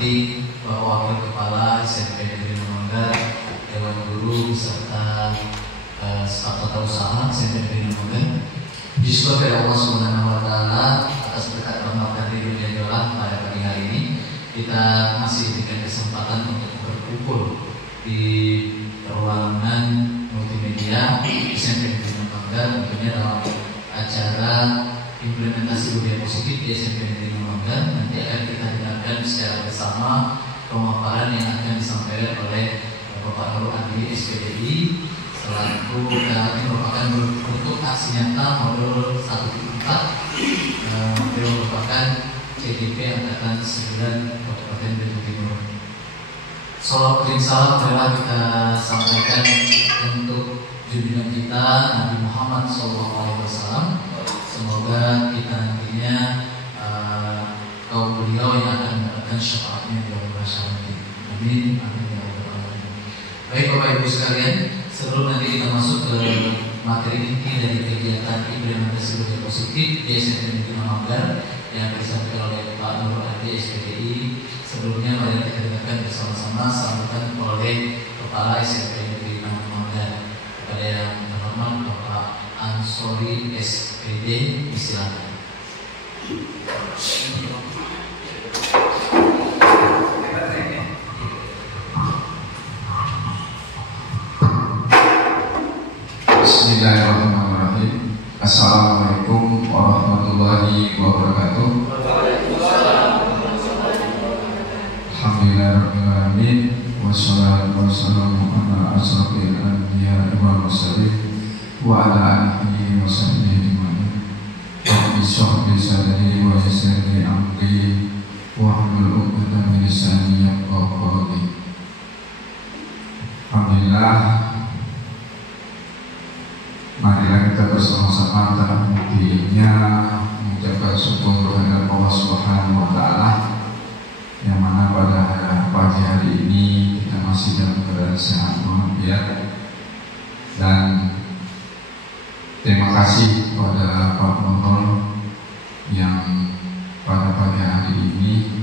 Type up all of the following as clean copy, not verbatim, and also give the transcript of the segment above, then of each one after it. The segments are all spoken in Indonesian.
hormati Bapak Wakil Kepala SMP Negeri Manggar, Dewan Guru serta staf tata usaha SMP Negeri Manggar. Disyukur kepada Allah Subhanahu wa Ta'ala atas berkat rahmat dan ridhonya pada pagi hari ini kita masih diberikan kesempatan untuk berkumpul di ruangan multimedia SMP Negeri Manggar, tentunya dalam acara implementasi budaya positif di SMP Negeri Manggar. Nanti akan kita dengarkan secara bersama pemaparan yang akan disampaikan oleh Bapak Nur Andi SPDI selaku ini merupakan bentuk aksi nyata modul 1.4. Beliau merupakan CDP Angkatan 9 Kabupaten Belitung Timur. Salawat dan salam adalah kita sampaikan untuk junjungan kita Nabi Muhammad SAW. Semoga kita nantinya kaum beliau yang akan mendapatkan syafaatnya di Allah Subhanahu. Amin. Amin ya rabbal alamin. Baik Bapak Ibu sekalian, sebelum nanti kita masuk ke materi inti dari kegiatan implementasi budaya positif di SMP Negeri Manggar yang disampaikan oleh Pak Nur Adi SPDI, sebelumnya mari kita dengarkan bersama-sama sambutan oleh Kepala SMP Negeri Manggar kepada yang terhormat Bapak Ansori SPD. Silakan. Bismillahirrahmanirrahim. Assalamualaikum warahmatullahi wabarakatuh. Alhamdulillahirrahmanirrahim. Wassalatu wassalamu ala asrafil anbiya'i wal mursalin wa ala alihi wa sahbihi ajma'in. Rabbi shrah li sadri wa yassir li amri wahlul 'uqdatam min lisani yafqahu qawli. Alhamdulillah, marilah kita bersama-sama dalam intinya mengucapkan syukur kepada Allah Subhanahu wa Ta'ala, yang mana pada pagi hari ini kita masih dalam keadaan sehat walafiat. Dan terima kasih kepada Pak Menteri yang pada pagi hari ini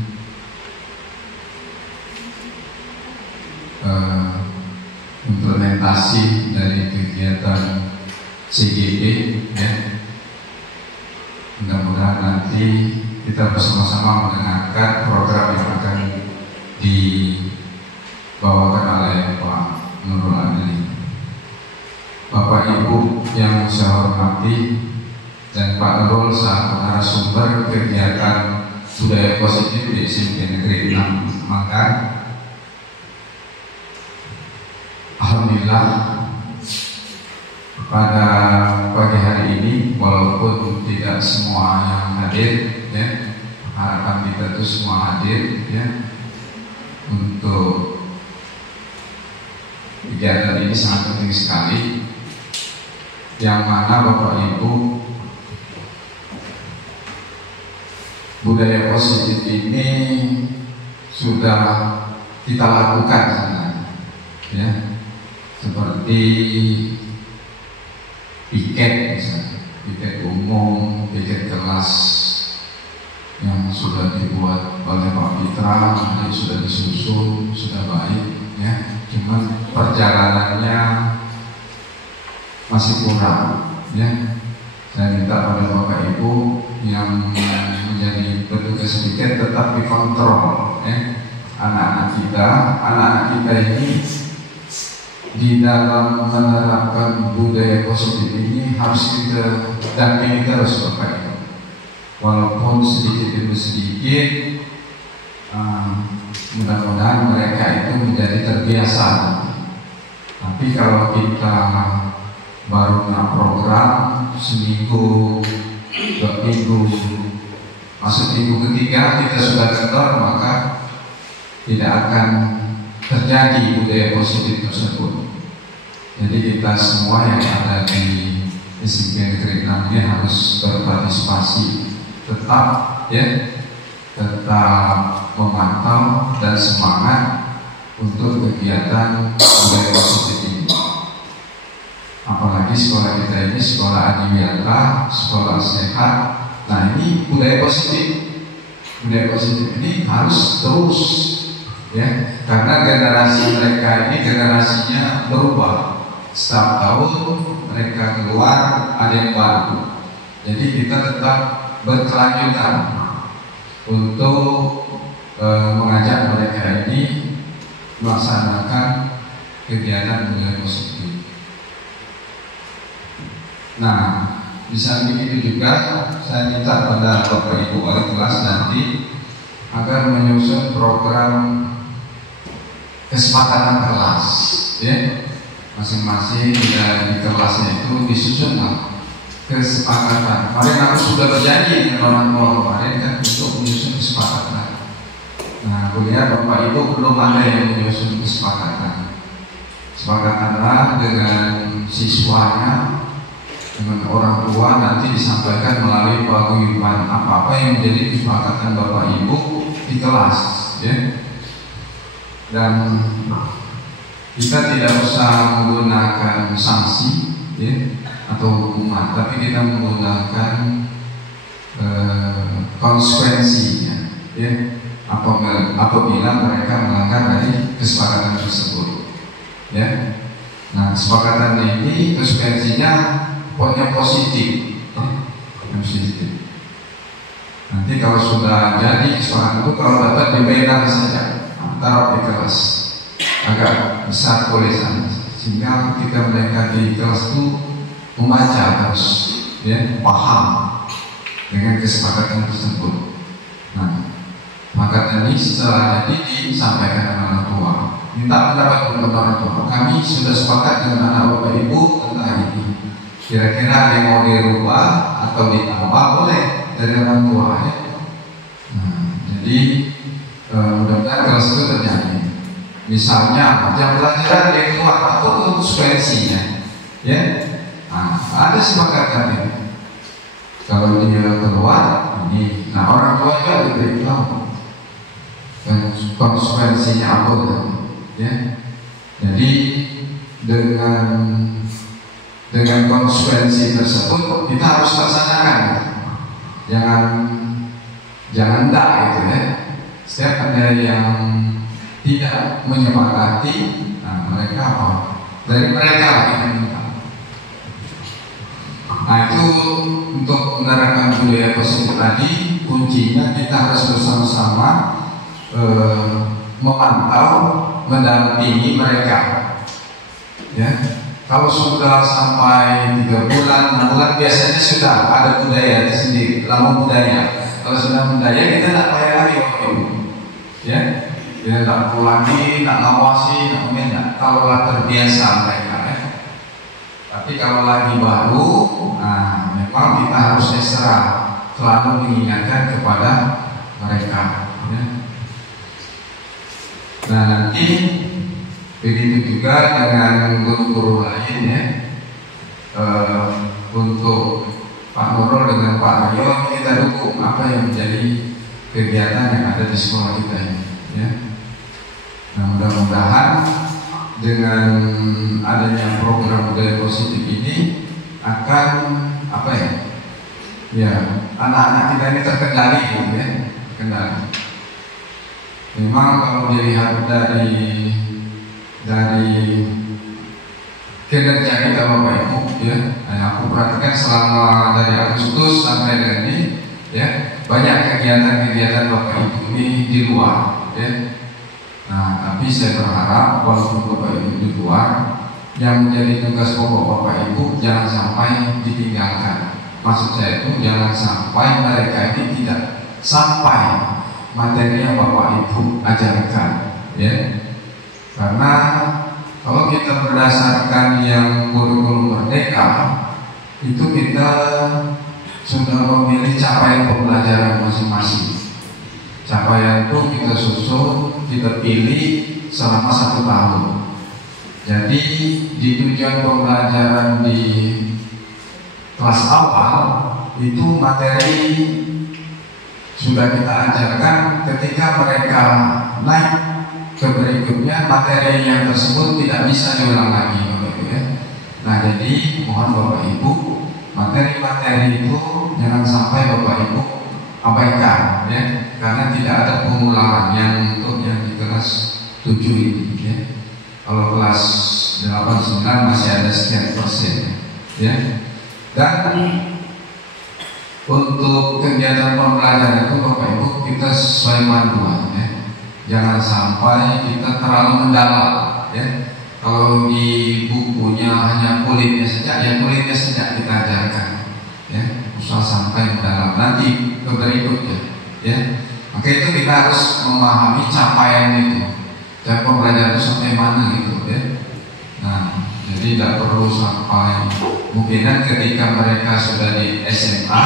implementasi dari kegiatan CGP, ya. Mudah-mudahan nanti kita bersama-sama mendengarkan program yang akan dibawakan oleh Pak Nurul Adli. Bapak Ibu yang saya hormati dan Pak Nurul selaku narasumber kegiatan budaya positif di SMP Negeri Manggar. Alhamdulillah, pada pagi hari ini walaupun tidak semua yang hadir, ya, harapan kita itu semua hadir, ya, untuk kegiatan ini sangat penting sekali, yang mana Bapak Ibu, budaya positif ini sudah kita lakukan sebenarnya, ya, seperti piket misalnya, piket umum, piket kelas yang sudah dibuat oleh Pak Fitra, nanti sudah disusun, sudah baik, ya. Cuman perjalanannya masih kurang, ya. Saya minta pada Bapak Ibu yang menjadi petugas piket tetap dikontrol, ya. Anak-anak kita ini di dalam menerapkan budaya positif ini harus kita dampingi terus Bapak Ibu. Walaupun sedikit demi sedikit, mudah-mudahan mereka itu menjadi terbiasa. Tapi kalau kita baru program seminggu, 2 minggu, masuk minggu ketiga kita sudah kendor, maka tidak akan terjadi budaya positif tersebut. Jadi kita semua yang ada di SMP Negeri 6 ini harus berpartisipasi, tetap, ya, tetap memantau dan semangat untuk kegiatan budaya positif ini. Apalagi sekolah kita ini sekolah adiwiyata, sekolah sehat. Nah, ini budaya positif budaya positif ini harus terus, ya, karena generasi mereka ini generasinya berubah. Setiap tahun mereka keluar ada yang baru. Jadi kita tetap berkelanjutan untuk mengajak mereka ini melaksanakan kegiatan budaya positif. Nah, bisa begitu juga saya minta pada Bapak Ibu wali kelas nanti agar menyusun program kesepakatan kelas, ya, masing-masing di kelasnya itu disusun kesepakatan. Kemarin aku sudah berjanji dengan orang tua kemarin kan untuk menyusun kesepakatan. Nah, kuliah Bapak Ibu belum ada yang menyusun kesepakatan. Sepakatanlah dengan siswanya, dengan orang tua, nanti disampaikan melalui paguyuban apa-apa yang menjadi kesepakatan Bapak Ibu di kelas, ya. Dan kita tidak usah menggunakan sanksi, ya, atau hukuman, tapi kita menggunakan konsekuensinya, ya, apabila mereka melanggar dari kesepakatan tersebut, ya. Nah, kesepakatan ini konsekuensinya pokoknya positif, ya, yang positif. Nanti kalau sudah jadi kesepakatan itu, kalau dapat dibayar saja, taruh di kelas agak besar tulisan, sehingga ketika mereka di kelas itu membaca harus, ya, paham dengan kesepakatan tersebut. Nah, maka ini setelah jadi disampaikan dengan orang tua, minta pendapat dari orang tua. Kami sudah sepakat dengan anak Bapak Ibu tentang ini. Kira-kira ada yang mau dirubah atau ditambah, boleh dari orang tua, ya. Nah, jadi mudah-mudahan kelas itu terjadi. Misalnya jam pelajaran yang keluar atau konsekuensinya, ya. Nah, ada sepakatan ini. Kalau dia keluar ini, nah orang tua juga diberitahu konsekuensinya apa, ya. Jadi dengan konsekuensi tersebut kita harus laksanakan. Jangan tak itu, ya. Setiap ada yang tidak menyepakati, nah mereka apa? Dari mereka kita minta. Nah, itu untuk menerapkan budaya positif tadi, kuncinya kita harus bersama-sama memantau, mendampingi mereka, ya. Kalau sudah sampai 3 bulan, 6 bulan biasanya sudah ada budaya sendiri, lama budaya. Kalau sudah budaya kita tidak payah lagi waktu itu, ya. Kita tidak perlu lagi, tidak ngawasi, tidak mungkin. Kalau terbiasa mereka, ya. Tapi kalau lagi baru, nah memang kita harus ekstra selalu mengingatkan kepada mereka, ya. Nah, nanti begitu juga dengan guru-guru lain, ya. Untuk Pak Nurul dengan Pak Aryo kita dukung apa yang menjadi kegiatan yang ada di sekolah kita ini, ya. Nah, mudah-mudahan dengan adanya program budaya positif ini akan apa, ya? Ya, anak-anak kita ini terkendali, ya, terkendali. Memang kalau dilihat dari kinerja kita Bapak Ibu, ya, aku perhatikan selama dari Agustus sampai dengan ini, ya, banyak kegiatan-kegiatan Bapak Ibu ini di luar, ya. Nah, tapi saya berharap walaupun Bapak Ibu di luar, yang menjadi tugas pokok Bapak Ibu jangan sampai ditinggalkan. Maksud saya itu jangan sampai mereka ini tidak sampai materi yang Bapak Ibu ajarkan, ya. Karena kalau kita berdasarkan yang kurikulum merdeka, itu kita sudah memilih capaian pembelajaran masing-masing. Capaian itu kita susun, kita pilih selama 1 tahun. Jadi di tujuan pembelajaran di kelas awal itu materi sudah kita ajarkan. Ketika mereka naik ke berikutnya, materi yang tersebut tidak bisa diulang lagi, Bapak Ibu, ya. Nah, jadi mohon Bapak Ibu, materi-materi itu jangan sampai Bapak Ibu abaikan ya, karena tidak ada pengulangan yang untuk yang di kelas 7 ini ya. Kalau kelas 8, 9 masih ada sekian persen ya. Dan untuk kegiatan pembelajaran itu Bapak Ibu kita sesuai panduan ya. Jangan sampai kita terlalu mendalam ya. Kalau di bukunya hanya kulitnya saja, ya kulitnya saja kita ajarkan ya. Usah sampai mendalam nanti ke berikutnya ya. Maka itu kita harus memahami capaian itu. Dan pembelajaran itu sampai mana gitu ya. Nah, jadi tidak perlu sampai mungkin ketika mereka sudah di SMA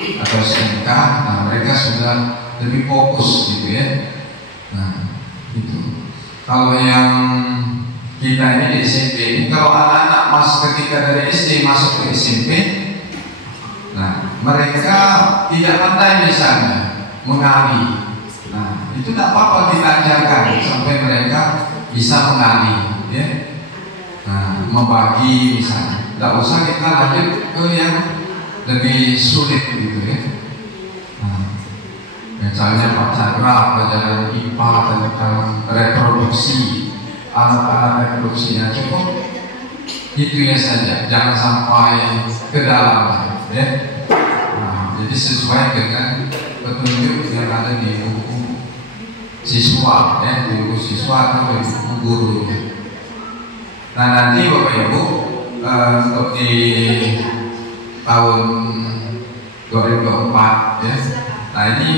atau SMK, nah mereka sudah lebih fokus gitu ya. Nah, itu. Kalau yang kita ini di SMP, kalau anak-anak ketika dari SD masuk ke SMP, nah mereka tidak pandai misalnya mengali. Nah, itu tidak apa-apa kita ajarkan sampai mereka bisa mengali ya. Nah, membagi misalnya. Tidak usah kita lanjut ke yang lebih sulit gitu ya. Nah, misalnya Pak Chandra pelajaran IPA tentang reproduksi, alat-alat reproduksinya cukup itu ya saja, jangan sampai ke dalam ya. Nah, jadi sesuai dengan petunjuk yang ada di buku siswa ya, di buku siswa atau di buku guru ya. Nah nanti Bapak Ibu untuk di tahun 2024 ya. Nah ini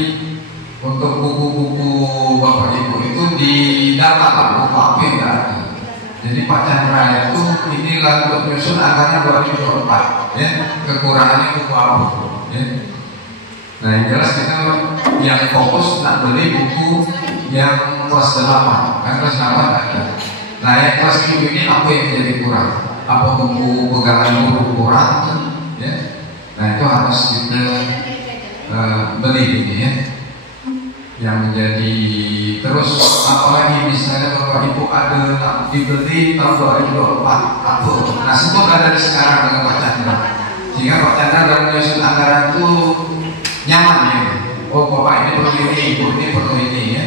untuk buku-buku Bapak Ibu itu di data buku apa yang tidak ada. Jadi Pak Chandra itu ini lalu menyusun anggaran 2024 ya. Kekurangannya buku apa ya. Nah yang jelas kita yang fokus nak beli buku yang kelas 8 kan kelas 8 ada. Nah yang kelas 7 ini apa yang jadi kurang? Apa buku pegangan guru kurang ya? Nah itu harus kita beli ini ya. Yang menjadi terus apalagi misalnya Bapak Ibu ada dibeli tahun 2024 apa? Nah semua ada sekarang dengan Pak Chandra. Sehingga Pak Chandra dalam menyusun anggaran itu nyaman ya. Oh Bapak ini perlu ini, Ibu ini perlu ini ya.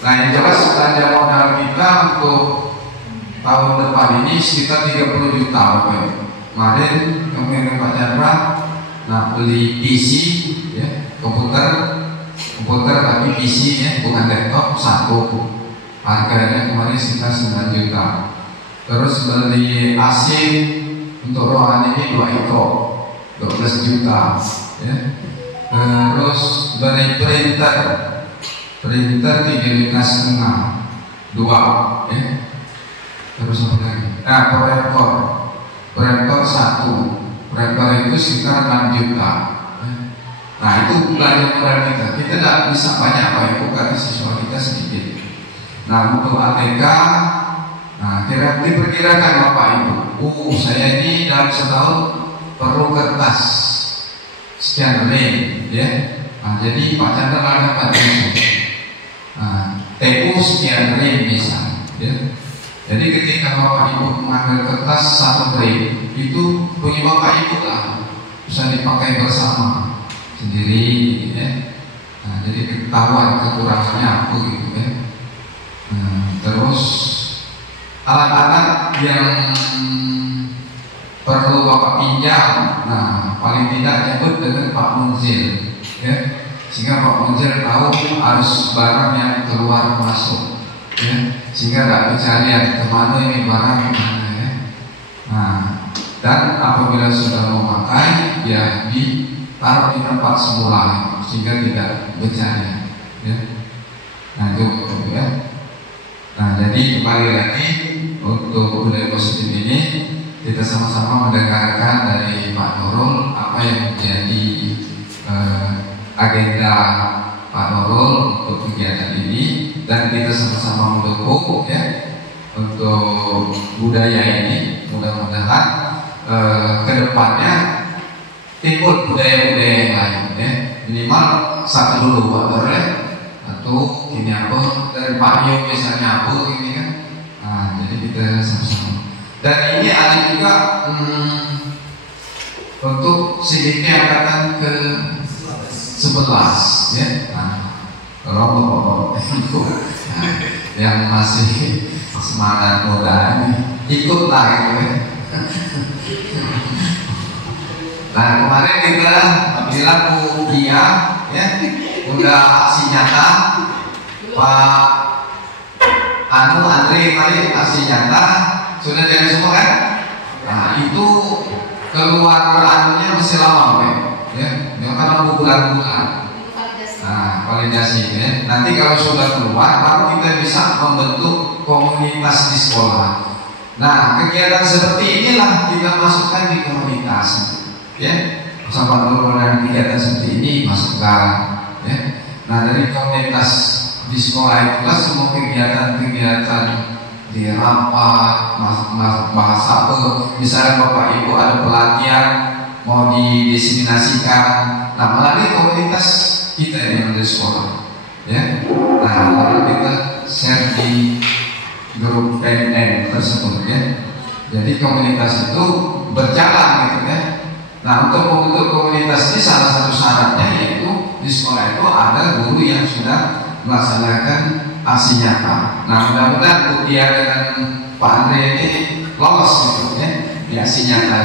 Nah yang jelas belanja modal kita untuk tahun depan ini sekitar 30 juta Bapak Ibu. Kemarin kami Pak Chandra nah beli PC ya, komputer tapi PC ya, bukan laptop satu. Harganya kemarin sekitar 9 juta. Terus beli AC untuk ruangan ini 2 ekor 12 juta ya. Terus beli printer 3,5 2 ya. Terus apa lagi? Nah proyektor 1. Proyektor itu sekitar 6 juta ya. Nah itu belanja modal kita. Kita tidak bisa banyak Pak Ibu karena siswa kita sedikit. Nah untuk ATK, nah diperkirakan Bapak Ibu, saya ini dalam setahun perlu kertas sekian rem ya. Nah, jadi Pak Chandra dapat TU sekian rem misal ya. Jadi ketika Bapak Ibu mengambil kertas 1 rem itu punya Bapak Ibu lah, bisa dipakai bersama sendiri ya. Nah, jadi ketahuan kekurangannya apa gitu ya. Nah, terus alat-alat yang perlu Bapak pinjam, nah paling tidak nyebut dengan Pak Munzil ya, sehingga Pak Munzil tahu harus barang yang keluar masuk ya, sehingga tidak pencarian kemana ini barang kemana ya. Nah dan apabila sudah memakai ya ditaruh di tempat semula sehingga tidak bercarian ya. Nah itu ya. Nah jadi kembali lagi untuk budaya positif ini kita sama-sama mendengarkan dari Pak Nurul apa yang menjadi agenda Pak Nurul untuk kegiatan ini, dan kita sama-sama mendukung ya untuk budaya ini. Mudah-mudahan kedepannya timbul budaya-budaya yang lain ya. Minimal satu dulu Pak Nurul ya, atau ini apa dari Pak Yo misalnya apa ini kan. Nah jadi kita sama-sama. Dan ini ada juga untuk sedikit angkatan ke 11 ya. Nah, kalau bapak-bapak itu yang masih semangat muda ini ikutlah gitu ya. Nah kemarin kita bilang Bu Dia ya udah aksi nyata, Pak Andre kemarin aksi nyata sudah dengan semua kan? Nah itu keluar anunya masih lama ya, karena bulan-bulan. Nah validasi ya. Nanti kalau sudah keluar baru kita bisa membentuk komunitas di sekolah. Nah kegiatan seperti inilah kita masukkan di komunitas ya, sama dan kegiatan seperti ini masukkan ya. Nah dari komunitas di sekolah itulah semua kegiatan-kegiatan di rapat, bahasa apa, misalnya Bapak Ibu ada pelatihan mau didiseminasikan, nah melalui komunitas kita yang ada di sekolah ya. Nah lalu kita share di grup PNN tersebut ya. Jadi komunitas itu berjalan gitu ya. Nah untuk membentuk komunitas ini salah satu syaratnya yaitu di sekolah itu ada guru yang sudah melaksanakan aksi nyata. Nah mudah-mudahan Bu Tia dengan Pak Andre ini lolos gitu ya di aksi nyata.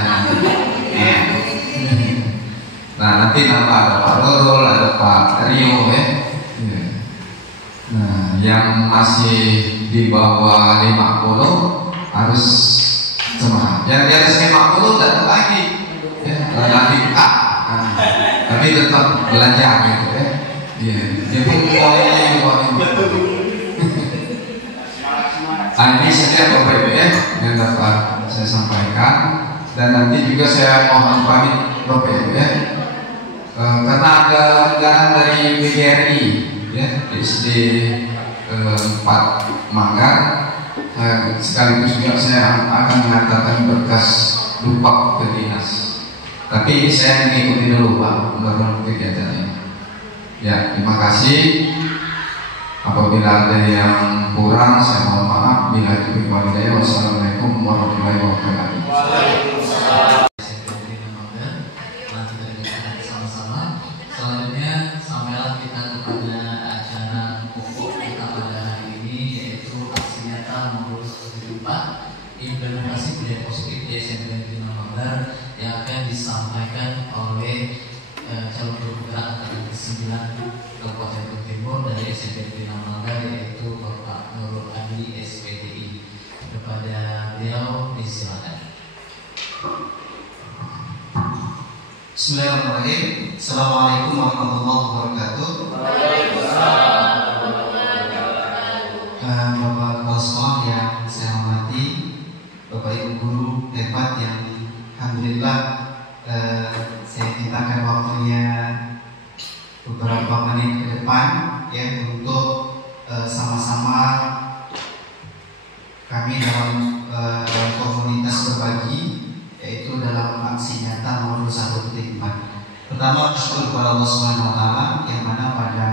Nah nanti nama ada Pak Rorol, ada Pak Rio ya. Nah yang masih di bawah 50 harus semangat. Yang di atas 50 tidak lagi ya, lagi A. Nah, tapi tetap belajar gitu ya. Iya, jadi poinnya itu. Nah ini saja Bapak Ibu ya yang dapat saya sampaikan, dan nanti juga saya mohon pamit Bapak Ibu ya, karena ada anggaran dari BGRI ya di SD 4 Manggar. Sekaligus juga saya akan mengatakan berkas lupa ke dinas, tapi saya mengikuti dulu Pak dalam kegiatan ini. Ya, terima kasih. Apabila ada yang kurang, saya mohon maaf. Bila itu walhidayah. Wassalamualaikum warahmatullahi wabarakatuh. Waalaikumsalam. Sama-sama. Selanjutnya sampailah kita kepada acara pokok kita pada hari ini, yaitu aksi nyata nomor 174 implementasi budaya positif di SMP Negeri Manggar yang akan disampaikan oleh calon guru gerak angkatan ke-9 Kabupaten Bogor Timur dari SMP Negeri Manggar, yaitu Bapak Nurul Adi SPDI. Kepada beliau disilakan. Bismillahirrahmanirrahim. Assalamualaikum warahmatullahi wabarakatuh. Bapak Kepala Sekolah yang saya hormati, Bapak Ibu guru hebat yang alhamdulillah saya mintakan waktunya beberapa menit ke depan ya untuk sama-sama kami dalam komunitas berbagi, yaitu dalam aksi nyata nomor 1.4. Pertama bersyukur kepada Allah Subhanahu wa taala yang mana pada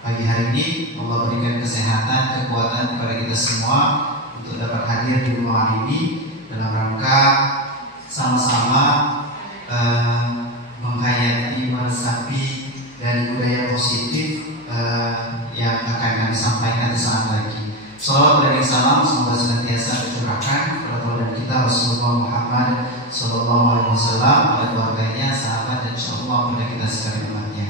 pagi hari ini Allah berikan kesehatan, kekuatan kepada kita semua untuk dapat hadir di rumah ini dalam rangka sama-sama menghayati, meresapi dari budaya positif yang akan kami sampaikan di saat lagi. Salawat dan salam semoga senantiasa tercurahkan kepada Tuhan kita Rasulullah Muhammad Sallallahu Alaihi Wasallam, pada keluarganya, sahabat, dan insyaallah kepada kita sekalian umatnya.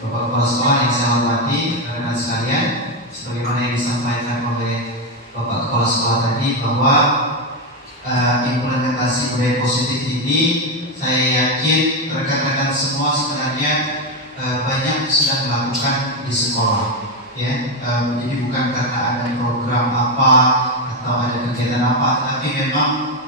Bapak Kepala Sekolah yang saya hormati, rekan sekalian, sebagaimana yang disampaikan oleh Bapak Kepala Sekolah tadi bahwa implementasi budaya positif ini saya yakin rekan-rekan semua sebenarnya banyak sudah melakukan di sekolah. Ya, jadi bukan karena ada program apa atau ada kegiatan apa, tapi memang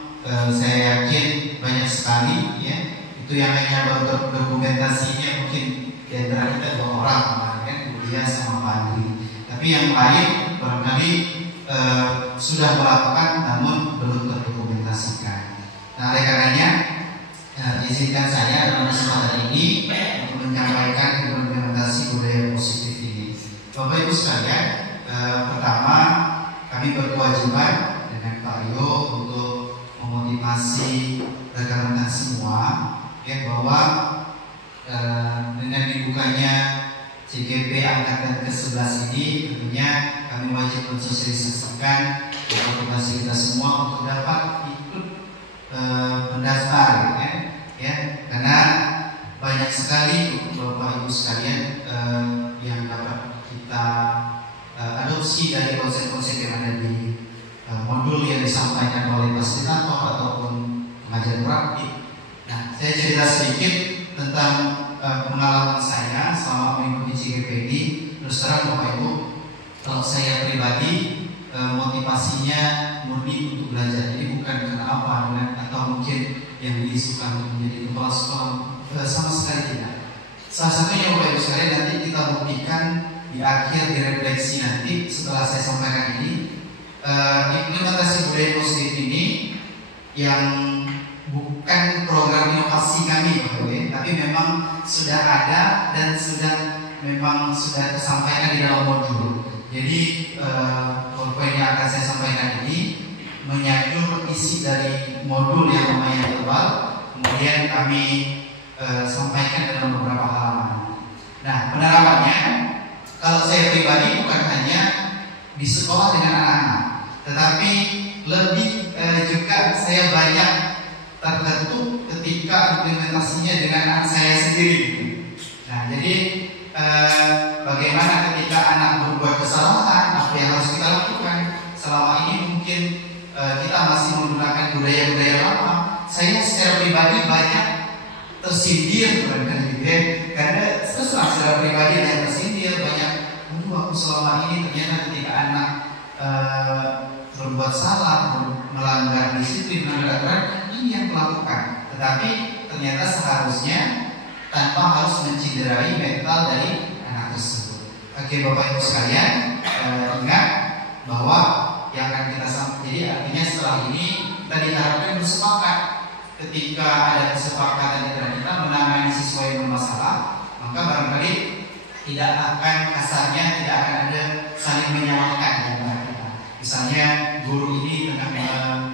saya yakin banyak sekali ya itu yang hanya dokumentasinya mungkin di antara kita 2 orang kemarin kan, dia sama Pak Andri, tapi yang lain barangkali sudah melakukan namun belum terdokumentasikan. Nah, oleh karenanya izinkan saya dalam kesempatan ini untuk menyampaikan implementasi budaya positif ini. Bapak Ibu sekalian, pertama kami berkewajiban dengan Pak Rio untuk memotivasi rekan-rekan semua ya bahwa dengan dibukanya CGP angkatan ke-11 ini, tentunya kami wajib mensosialisasikan kepada kita semua untuk dapat ikut mendaftar, ya, karena banyak sekali Bapak Ibu sekalian yang dapat kita adopsi dari konsep-konsep yang ada di modul yang disampaikan oleh fasilitator ataupun pengajar praktik. Nah, saya cerita sedikit tentang pengalaman saya selama mengikuti CGP ini. Terus terang Bapak Ibu, kalau saya pribadi motivasinya murni untuk belajar. Jadi bukan karena apa atau mungkin yang diisukan untuk menjadi kepala sekolah, sama sekali tidak. Salah satunya Bapak Ibu sekalian nanti kita buktikan di akhir di refleksi nanti setelah saya sampaikan ini. Implementasi budaya positif ini yang bukan program inovasi kami Bapak Ibu, tapi memang sudah ada dan memang sudah tersampaikan di dalam modul. Jadi poin yang akan saya sampaikan ini menyadur isi dari modul yang lumayan tebal, kemudian kami sampaikan dalam beberapa halaman. Nah, penerapannya kalau saya pribadi bukan hanya di sekolah dengan anak-anak, tetapi lebih juga saya banyak tertentu ketika implementasinya dengan anak saya sendiri. Nah, jadi bagaimana ketika anak berbuat kesalahan, apa yang harus kita lakukan? Selama ini mungkin kita masih menggunakan budaya-budaya lama. Saya secara pribadi banyak tersindir karena secara pribadi banyak tersindir, banyak aku selama ini ternyata ketika anak berbuat salah, melanggar disiplin, melanggar aturan, ini yang melakukan. Tetapi ternyata seharusnya tanpa harus mencederai mental dari anak tersebut. Oke Bapak Ibu sekalian, ingat bahwa yang akan kita sampaikan. Jadi artinya setelah ini kita diharapkan bersepakat. Ketika ada kesepakatan antara kita menangani siswa yang bermasalah, maka barangkali tidak akan kasarnya, tidak akan ada saling menyalahkan di antara kita. Misalnya guru ini tengah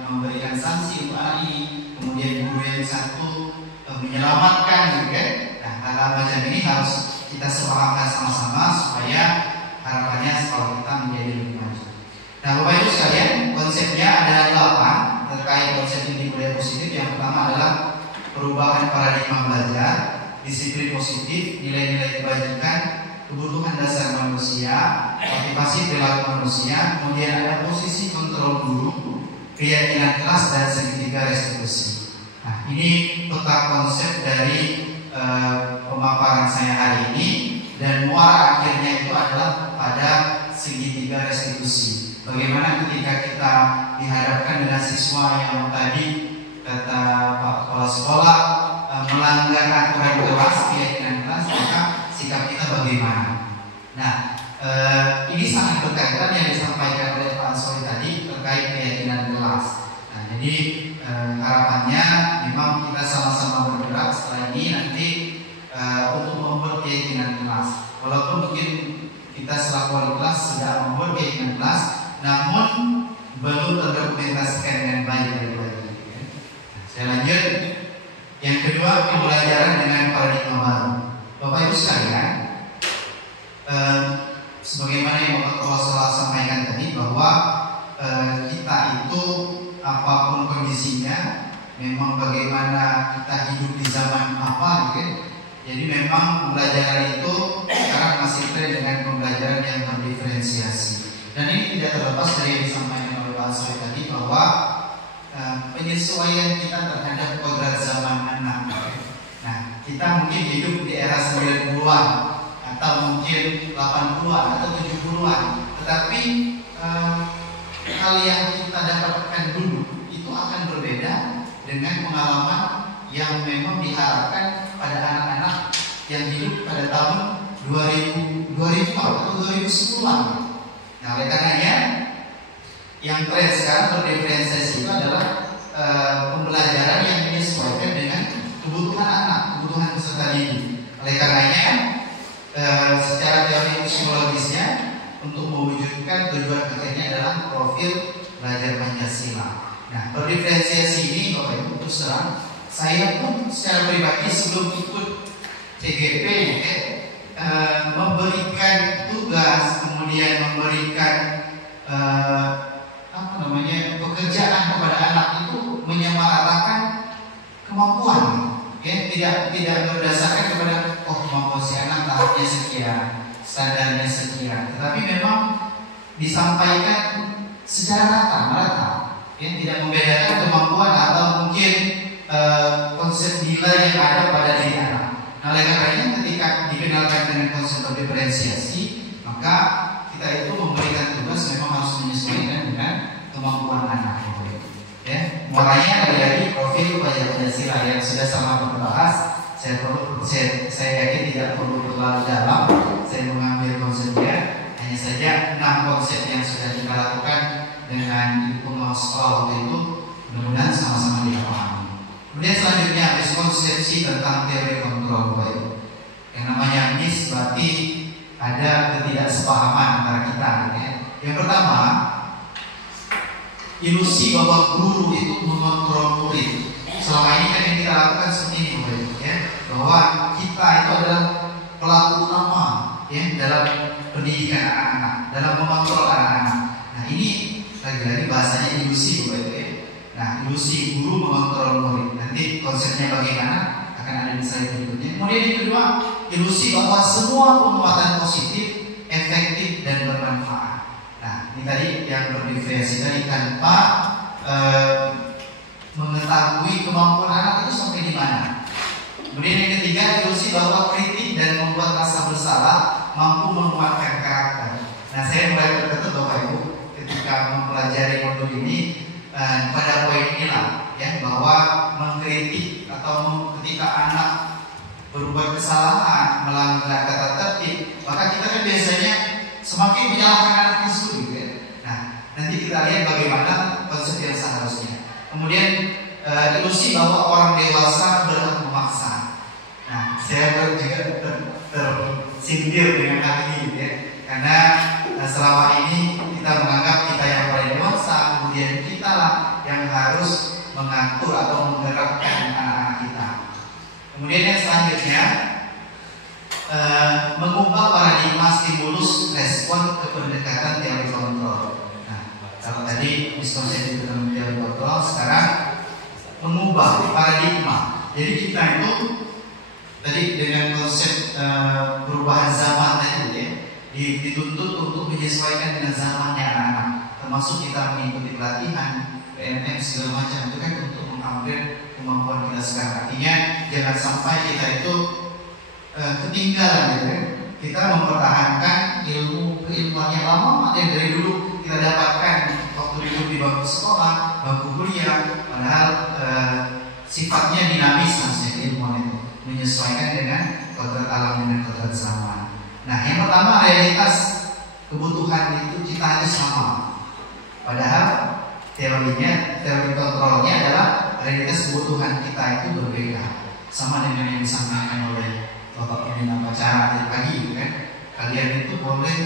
memberikan sanksi untuk anak ini, kemudian guru yang satu menyelamatkan, gitu kan? Nah, hal-hal macam ini harus kita sepakatkan sama-sama supaya harapannya sekolah kita menjadi lebih maju. Nah, Bapak Ibu sekalian, konsepnya ada 8 terkait konsep ini budaya positif. Yang pertama adalah perubahan paradigma belajar, disiplin positif, nilai-nilai kebajikan, kebutuhan dasar manusia, motivasi perilaku manusia, kemudian ada posisi kontrol guru, keyakinan kelas, dan segitiga restitusi. Nah, ini peta konsep dari pemaparan saya hari ini, dan muara akhirnya itu adalah pada segitiga restitusi. Bagaimana ketika kita dihadapkan dengan siswa yang tadi kata Pak Kepala Sekolah melanggar aturan kelas, keyakinan kelas, maka sikap kita bagaimana? Nah, ini sangat berkaitan yang disampaikan oleh Pak Ansori tadi terkait keyakinan kelas. Nah, jadi harapannya memang kita sama-sama bergerak setelah ini nanti untuk membuat keyakinan kelas. Walaupun mungkin kita selaku wali kelas sudah membuat keyakinan kelas, namun belum terdokumentasikan dengan baik dari wali. Saya lanjut. Yang kedua, pembelajaran dengan paradigma baru. Bapak Ibu sekalian, sebagaimana yang Bapak Kepala Sekolah sampaikan tadi bahwa kita itu apapun kondisinya, memang bagaimana kita hidup di zaman apa, gitu. Jadi memang pembelajaran itu sekarang masih tren dengan pembelajaran yang berdiferensiasi. Dan ini tidak terlepas dari yang disampaikan oleh Pak Ansori tadi bahwa penyesuaian kita terhadap kodrat zaman anak. Nah, kita mungkin hidup di era 90-an atau mungkin 80-an atau 70-an, tetapi hal yang kita dapatkan dulu itu akan berbeda dengan pengalaman yang memang diharapkan pada anak-anak yang hidup pada tahun 2000 atau 2010-an. Nah, oleh karenanya yang tren sekarang berdiferensiasi itu adalah pembelajaran yang menyesuaikan dengan kebutuhan anak, kebutuhan peserta didik. Oleh karenanya secara teori psikologisnya untuk mewujudkan tujuan akhirnya adalah profil belajar Pancasila. Nah, berdiferensiasi ini Bapak Ibu terus terang, saya pun secara pribadi sebelum ikut TGP memberikan tugas, kemudian memberikan pekerjaan kepada anak itu menyamaratakan kemampuan, tidak berdasarkan kepada kemampuan si anak tahapnya sekian, standarnya sekian, tetapi memang disampaikan secara merata, tidak membedakan kemampuan atau mungkin konsep nilai yang ada pada diri anak. Nah, oleh karenanya ketika dikenalkan dengan konsep diferensiasi, maka kita itu memberikan tugas memang harus menyesuaikan dengan kemampuan anak. Mulainya dari profil Pancasila yang sudah sama membahas. Saya yakin tidak perlu terlalu dalam. Saya mengambil konsepnya, hanya saja 6 konsep yang sudah kita lakukan dengan ibu pengawas sekolah waktu itu, mudah-mudahan sama-sama dipahami. Kemudian selanjutnya habis konsepsi tentang teori kontrol baik. Yang namanya MIS berarti ada ketidaksepahaman antara kita. Yang pertama, ilusi bahwa guru itu mengontrol murid. Selama ini kan yang kita lakukan seperti ini, bahwa kita itu adalah pelaku utama dalam pendidikan anak-anak, dalam mengontrol anak-anak. Nah, ini lagi-lagi bahasanya ilusi, Nah, ilusi guru mengontrol murid. Nanti konsepnya bagaimana akan ada di slide berikutnya. Kemudian yang kedua, ilusi bahwa semua penguatan positif, efektif dan bermanfaat. Nah, ini tadi yang berdiferensiasi tadi tanpa mengetahui kemampuan anak itu sampai di mana. Kemudian yang ketiga, ilusi bahwa kritik dan membuat rasa bersalah mampu menguatkan karakter. Nah, saya mulai berkata Bapak Ibu ketika mempelajari modul ini pada poin inilah bahwa mengkritik atau ketika anak berbuat kesalahan, melanggar kata tertib, maka kita kan biasanya semakin menyalahkan anak tersebut. Nah, nanti kita lihat bagaimana konsep yang seharusnya. Kemudian ilusi bahwa orang dewasa berhak memaksa. Nah, saya juga tersindir dengan hal ini, karena selama ini kita menganggap kita yang paling dewasa, kemudian kita lah yang harus mengatur atau menggerakkan anak-anak kita. Kemudian yang selanjutnya, mengubah paradigma stimulus respon ke pendekatan teori kontrol. Nah, kalau tadi diskusi tentang teori kontrol, sekarang mengubah paradigma. Jadi kita itu tadi dengan konsep perubahan zaman tadi dituntut untuk menyesuaikan dengan zamannya anak-anak, termasuk kita mengikuti pelatihan, PMM segala macam itu kan untuk mengupgrade kemampuan kita sekarang. Artinya jangan sampai kita itu ketinggalan, kita mempertahankan keilmuan yang lama yang dari dulu kita dapatkan waktu duduk di bangku sekolah, bangku kuliah, padahal sifatnya dinamis maksudnya keilmuan itu, menyesuaikan dengan kodrat alam dan kodrat zaman. Nah, yang pertama, realitas kebutuhan itu kita harus sama. Padahal teori kontrolnya adalah realitas kebutuhan kita itu berbeda. Sama dengan yang disampaikan oleh Bapak Pembina Acara tadi pagi, kan? Kalian itu boleh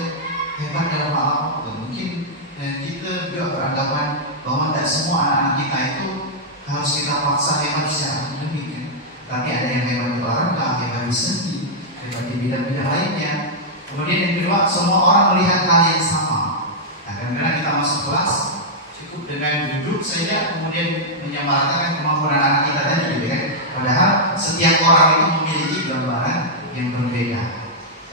hebat dalam hal apa? Mungkin kita juga beranggapan bahwa tidak semua anak-anak kita itu harus kita paksa hebat secara akademik, kan? Tapi ada yang hebat di olahraga, hebat di seni, hebat di bidang-bidang lainnya. Kemudian yang kedua, semua orang melihat hal yang sama. Nah, kadang-kadang kita masuk kelas cukup dengan duduk saja, kemudian menyamaratakan kemampuan anak kita tadi, kan? Padahal setiap orang itu memiliki gambaran yang berbeda.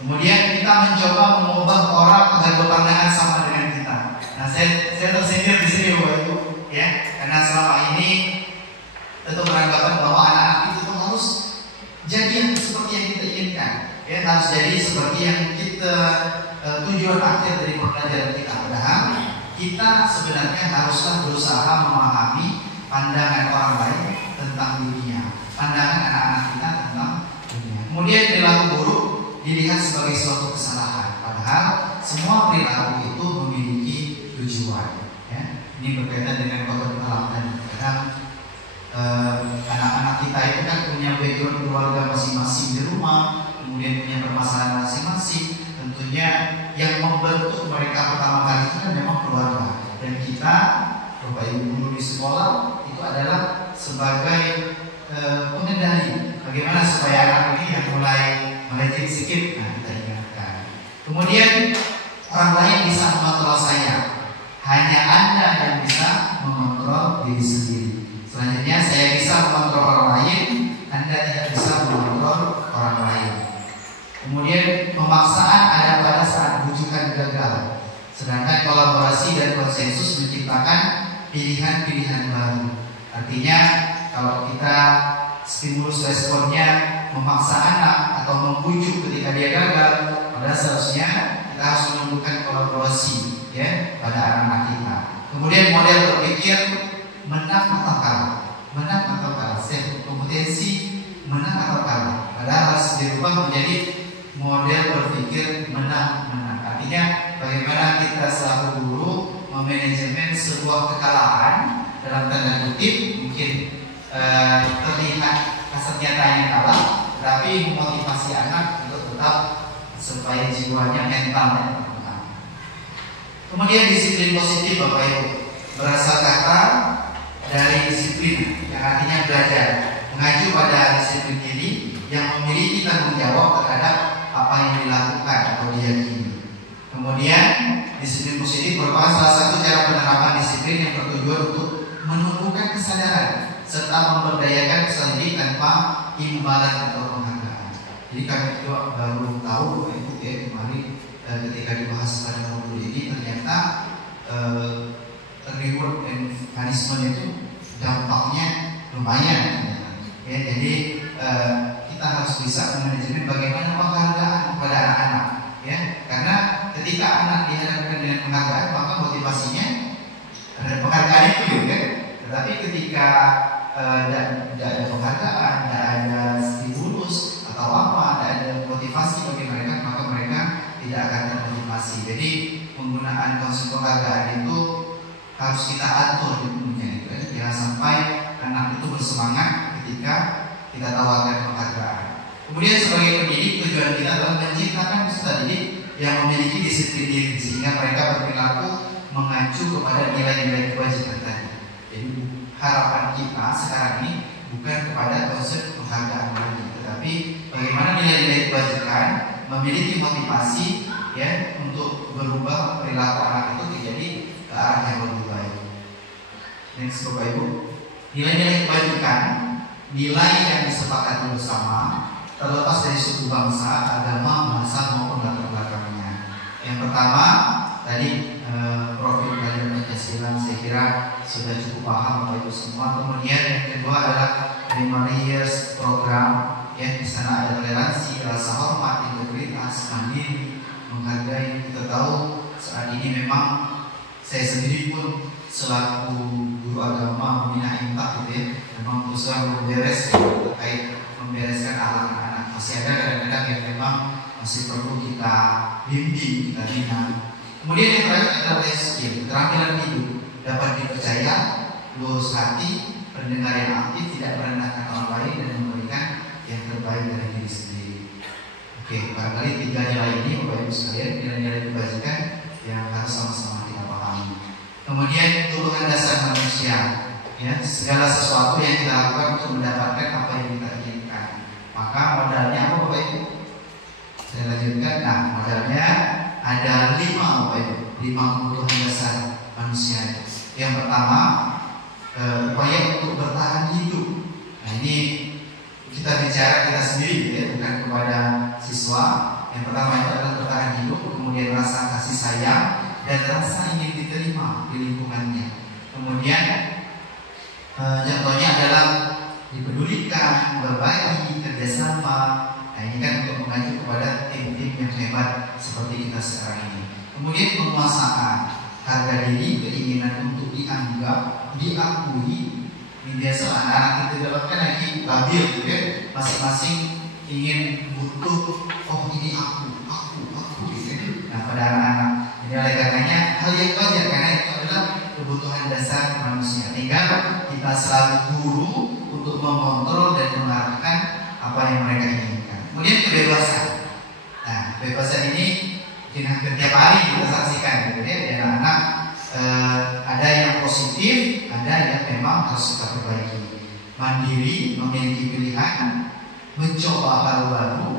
Kemudian kita mencoba mengubah orang agar berpandangan sama dengan kita. Nah, saya tersindir di sini, Bapak Ibu, karena selama ini tentu beranggapan bahwa anak-anak itu harus jadi yang seperti yang kita inginkan, harus jadi seperti yang kita tujuan akhir dari pembelajaran kita. Padahal kita sebenarnya haruslah berusaha memahami pandangan orang lain tentang dunia, pandangan anak-anak kita tentang dunia. Kemudian perilaku buruk dilihat sebagai suatu kesalahan, padahal semua perilaku itu memiliki tujuan. Ini berkaitan dengan kodrat alam dan kadang anak-anak kita itu kan punya background keluarga masing-masing di rumah, kemudian punya permasalahan masing-masing. Tentunya yang membentuk mereka pertama kali itu kan memang keluarga, dan kita Bapak Ibu guru di sekolah itu adalah sebagai pengendali bagaimana supaya anak ini yang mulai melenceng sedikit, nah kita ingatkan. Kemudian orang lain bisa mengontrol saya, hanya Anda yang bisa mengontrol diri sendiri. Selanjutnya, saya bisa mengontrol orang lain, Anda tidak bisa mengontrol orang lain. Kemudian pemaksaan ada pada saat bujukan gagal, sedangkan kolaborasi dan konsensus menciptakan pilihan-pilihan baru. Artinya kalau kita stimulus responnya memaksa anak atau membujuk ketika dia gagal, padahal seharusnya kita harus menunjukkan kolaborasi ya pada anak-anak kita. Kemudian model berpikir menang atau kalah, menang atau kalah, setiap kompetensi menang atau kalah, padahal harus dirubah menjadi model berpikir menang-menang. Artinya bagaimana kita selaku guru memanajemen sebuah kekalahan dalam tanda kutip, mungkin terlihat kasat nyatanya kalah, tetapi memotivasi anak untuk tetap supaya jiwanya mentalnya terbentuk. Kemudian disiplin positif Bapak Ibu berasal kata dari disiplin yang artinya belajar, mengacu pada disiplin diri yang memiliki tanggung jawab terhadap apa yang dilakukan atau diyakini. Kemudian disiplin positif merupakan salah satu cara penerapan disiplin yang bertujuan untuk menumbuhkan kesadaran serta memberdayakan peserta didik tanpa imbalan atau penghargaan. Jadi kami juga baru tahu Bapak Ibu ya kemarin ketika dibahas pada modul ini ternyata reward and punishment itu dampaknya lumayan ya. Jadi kita harus bisa memanajemen bagaimana penghargaan kepada anak-anak ya, karena ketika anak dihadapkan dengan penghargaan maka motivasinya ada penghargaan itu ya. Tetapi ketika tidak ada penghargaan, tidak ada stimulus atau apa, tidak ada motivasi bagi mereka, maka mereka tidak akan termotivasi. Jadi penggunaan konsep penghargaan itu harus kita atur ilmunya itu ya. Jangan sampai anak itu bersemangat ketika kita tawarkan penghargaan. Kemudian sebagai pendidik tujuan kita adalah menciptakan peserta didik yang memiliki disiplin diri sehingga mereka berperilaku mengacu kepada nilai-nilai kewajiban tadi. Jadi harapan kita sekarang ini bukan kepada konsep penghargaan lagi, tetapi bagaimana nilai-nilai kewajiban memiliki motivasi ya untuk berubah perilaku anak itu menjadi ke arah yang lebih baik. Next Bapak Ibu, nilai-nilai kewajiban, nilai yang disepakati bersama terlepas dari suku bangsa, agama, bahasa maupun latar belakangnya. Yang pertama tadi profil dari Pancasila saya kira sudah cukup paham Bapak Ibu semua. Kemudian yang kedua adalah 5 years program ya, di sana ada toleransi, rasa hormat, integritas, mandiri, menghargai. Kita tahu saat ini memang saya sendiri pun selaku guru agama membina intak gitu ya, memang berusaha memberes terkait membereskan akhlak anak-anak. Masih ada kadang-kadang yang memang masih perlu kita bimbing, kita bina. Kemudian yang terakhir adalah life skill, keterampilan hidup, dapat dipercaya, lurus hati, pendengar yang aktif, tidak merendahkan orang lain dan memberikan yang terbaik dari diri sendiri. Oke, barangkali 3 nilai ini Bapak Ibu sekalian, nilai-nilai kebajikan yang harus sama-sama kita pahami. Kemudian turunan dasar manusia, ya, segala sesuatu yang kita lakukan untuk mendapatkan apa yang kita inginkan. Maka modalnya apa Bapak Ibu? Saya lanjutkan. Nah, modalnya ada 5 Bapak Ibu, 5 kebutuhan dasar manusia. Yang pertama, upaya untuk bertahan hidup. Nah, ini kita bicara kita sendiri ya, bukan kepada siswa. Yang pertama itu adalah bertahan hidup, kemudian rasa kasih sayang dan rasa ingin diterima di lingkungannya. Kemudian contohnya adalah dipedulikan, berbagi, kerjasama. Nah, ini kan untuk mengacu kepada tim-tim yang hebat seperti kita sekarang ini. Kemudian penguasaan, harga diri, keinginan untuk dianggap, diakui. Ini biasa anak-anak kita dapatkan lagi labil gitu ya, masing-masing ingin butuh, oh ini aku gitu ya. Nah, pada anak-anak ini oleh karenanya hal yang wajar karena itu adalah kebutuhan dasar manusia. Tinggal kita selalu guru untuk mengontrol dan mengarahkan apa yang mereka inginkan. Kemudian kebebasan. Nah, kebebasan ini mungkin hampir tiap hari kita saksikan gitu ya. Dan anak ada yang positif, ada yang memang harus kita perbaiki. Mandiri, memiliki pilihan, mencoba hal baru.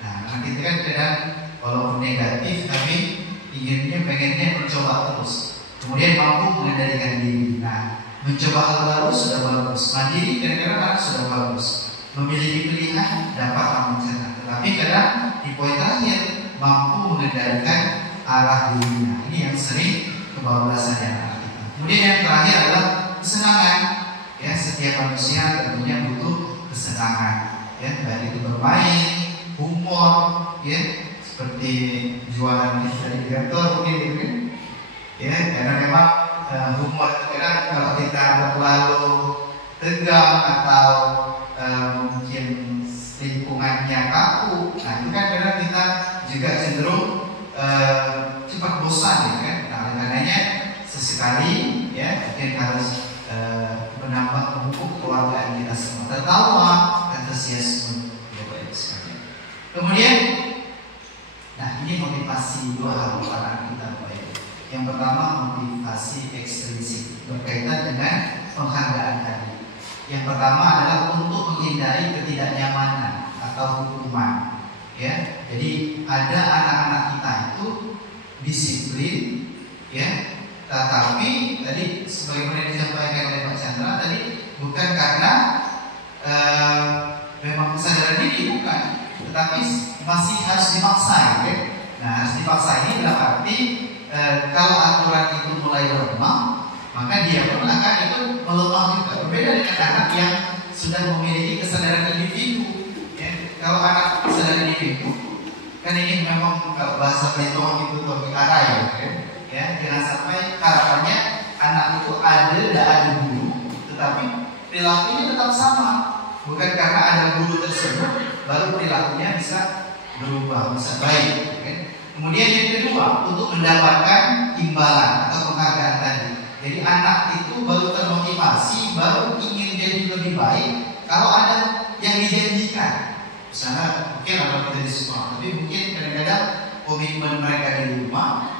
Nah, anak kita kan kadang walaupun negatif tapi pengennya mencoba terus. Kemudian mampu mengendalikan diri. Nah, mencoba hal baru sudah bagus. Mandiri kadang-kadang anak sudah bagus. Memiliki pilihan dapat mencerna. Tetapi kadang di poin terakhir mampu mengendalikan arah dirinya. Ini yang sering kebablasan yang anak kita. Kemudian yang terakhir adalah kesenangan. Ya, setiap manusia tentunya butuh kesenangan. Ya, baik itu bermain, humor, ya, seperti jualan di kantor mungkin gitu kan. Ya, karena memang humor itu kan kalau kita terlalu tegang atau mungkin lingkungannya kaku, nah itu kan kadang kita juga cenderung cepat bosan, ya kan. Nah, oleh karenanya sesekali ya mungkin harus menambah memupuk keluargaan kita semua, tertawa, antusiasme, ya baik sekali. Kemudian, nah ini motivasi dua hal para kita baik. Yang pertama motivasi ekstrinsik berkaitan dengan penghargaan tadi. Yang pertama adalah untuk menghindari ketidaknyamanan atau hukuman. Ya, jadi ada anak-anak kita itu disiplin, ya, tetapi tadi sebagaimana disampaikan oleh Pak Chandra tadi bukan karena memang kesadaran diri, bukan, tetapi masih harus dipaksa, ya. Nah, harus dipaksa ini dalam arti kalau aturan itu mulai lemah, maka dia pun akan itu melemah juga. Berbeda dengan anak yang sudah memiliki kesadaran individu. Ya. Kalau anak kesadaran individu, kan ini memang bahasa Plato itu topik arah, ya. Ya, jangan sampai harapannya anak itu ada guru, tetapi perilakunya tetap sama. Bukan karena ada guru tersebut baru perilakunya bisa berubah, bisa baik. Okay? Kemudian yang kedua, untuk mendapatkan imbalan atau penghargaan tadi. Jadi anak itu baru termotivasi, baru ingin jadi lebih baik kalau ada yang dijanjikan. Misalnya mungkin ada kita di sekolah, tapi mungkin kadang-kadang komitmen mereka di rumah,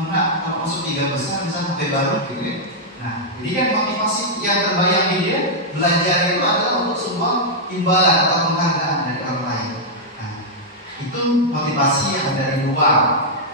nak kalau masuk 3 besar bisa sampai baru gitu ya. Nah, jadi kan motivasi yang terbayang di dia belajar itu adalah untuk semua imbalan atau penghargaan dari orang lain. Nah, itu motivasi yang dari luar.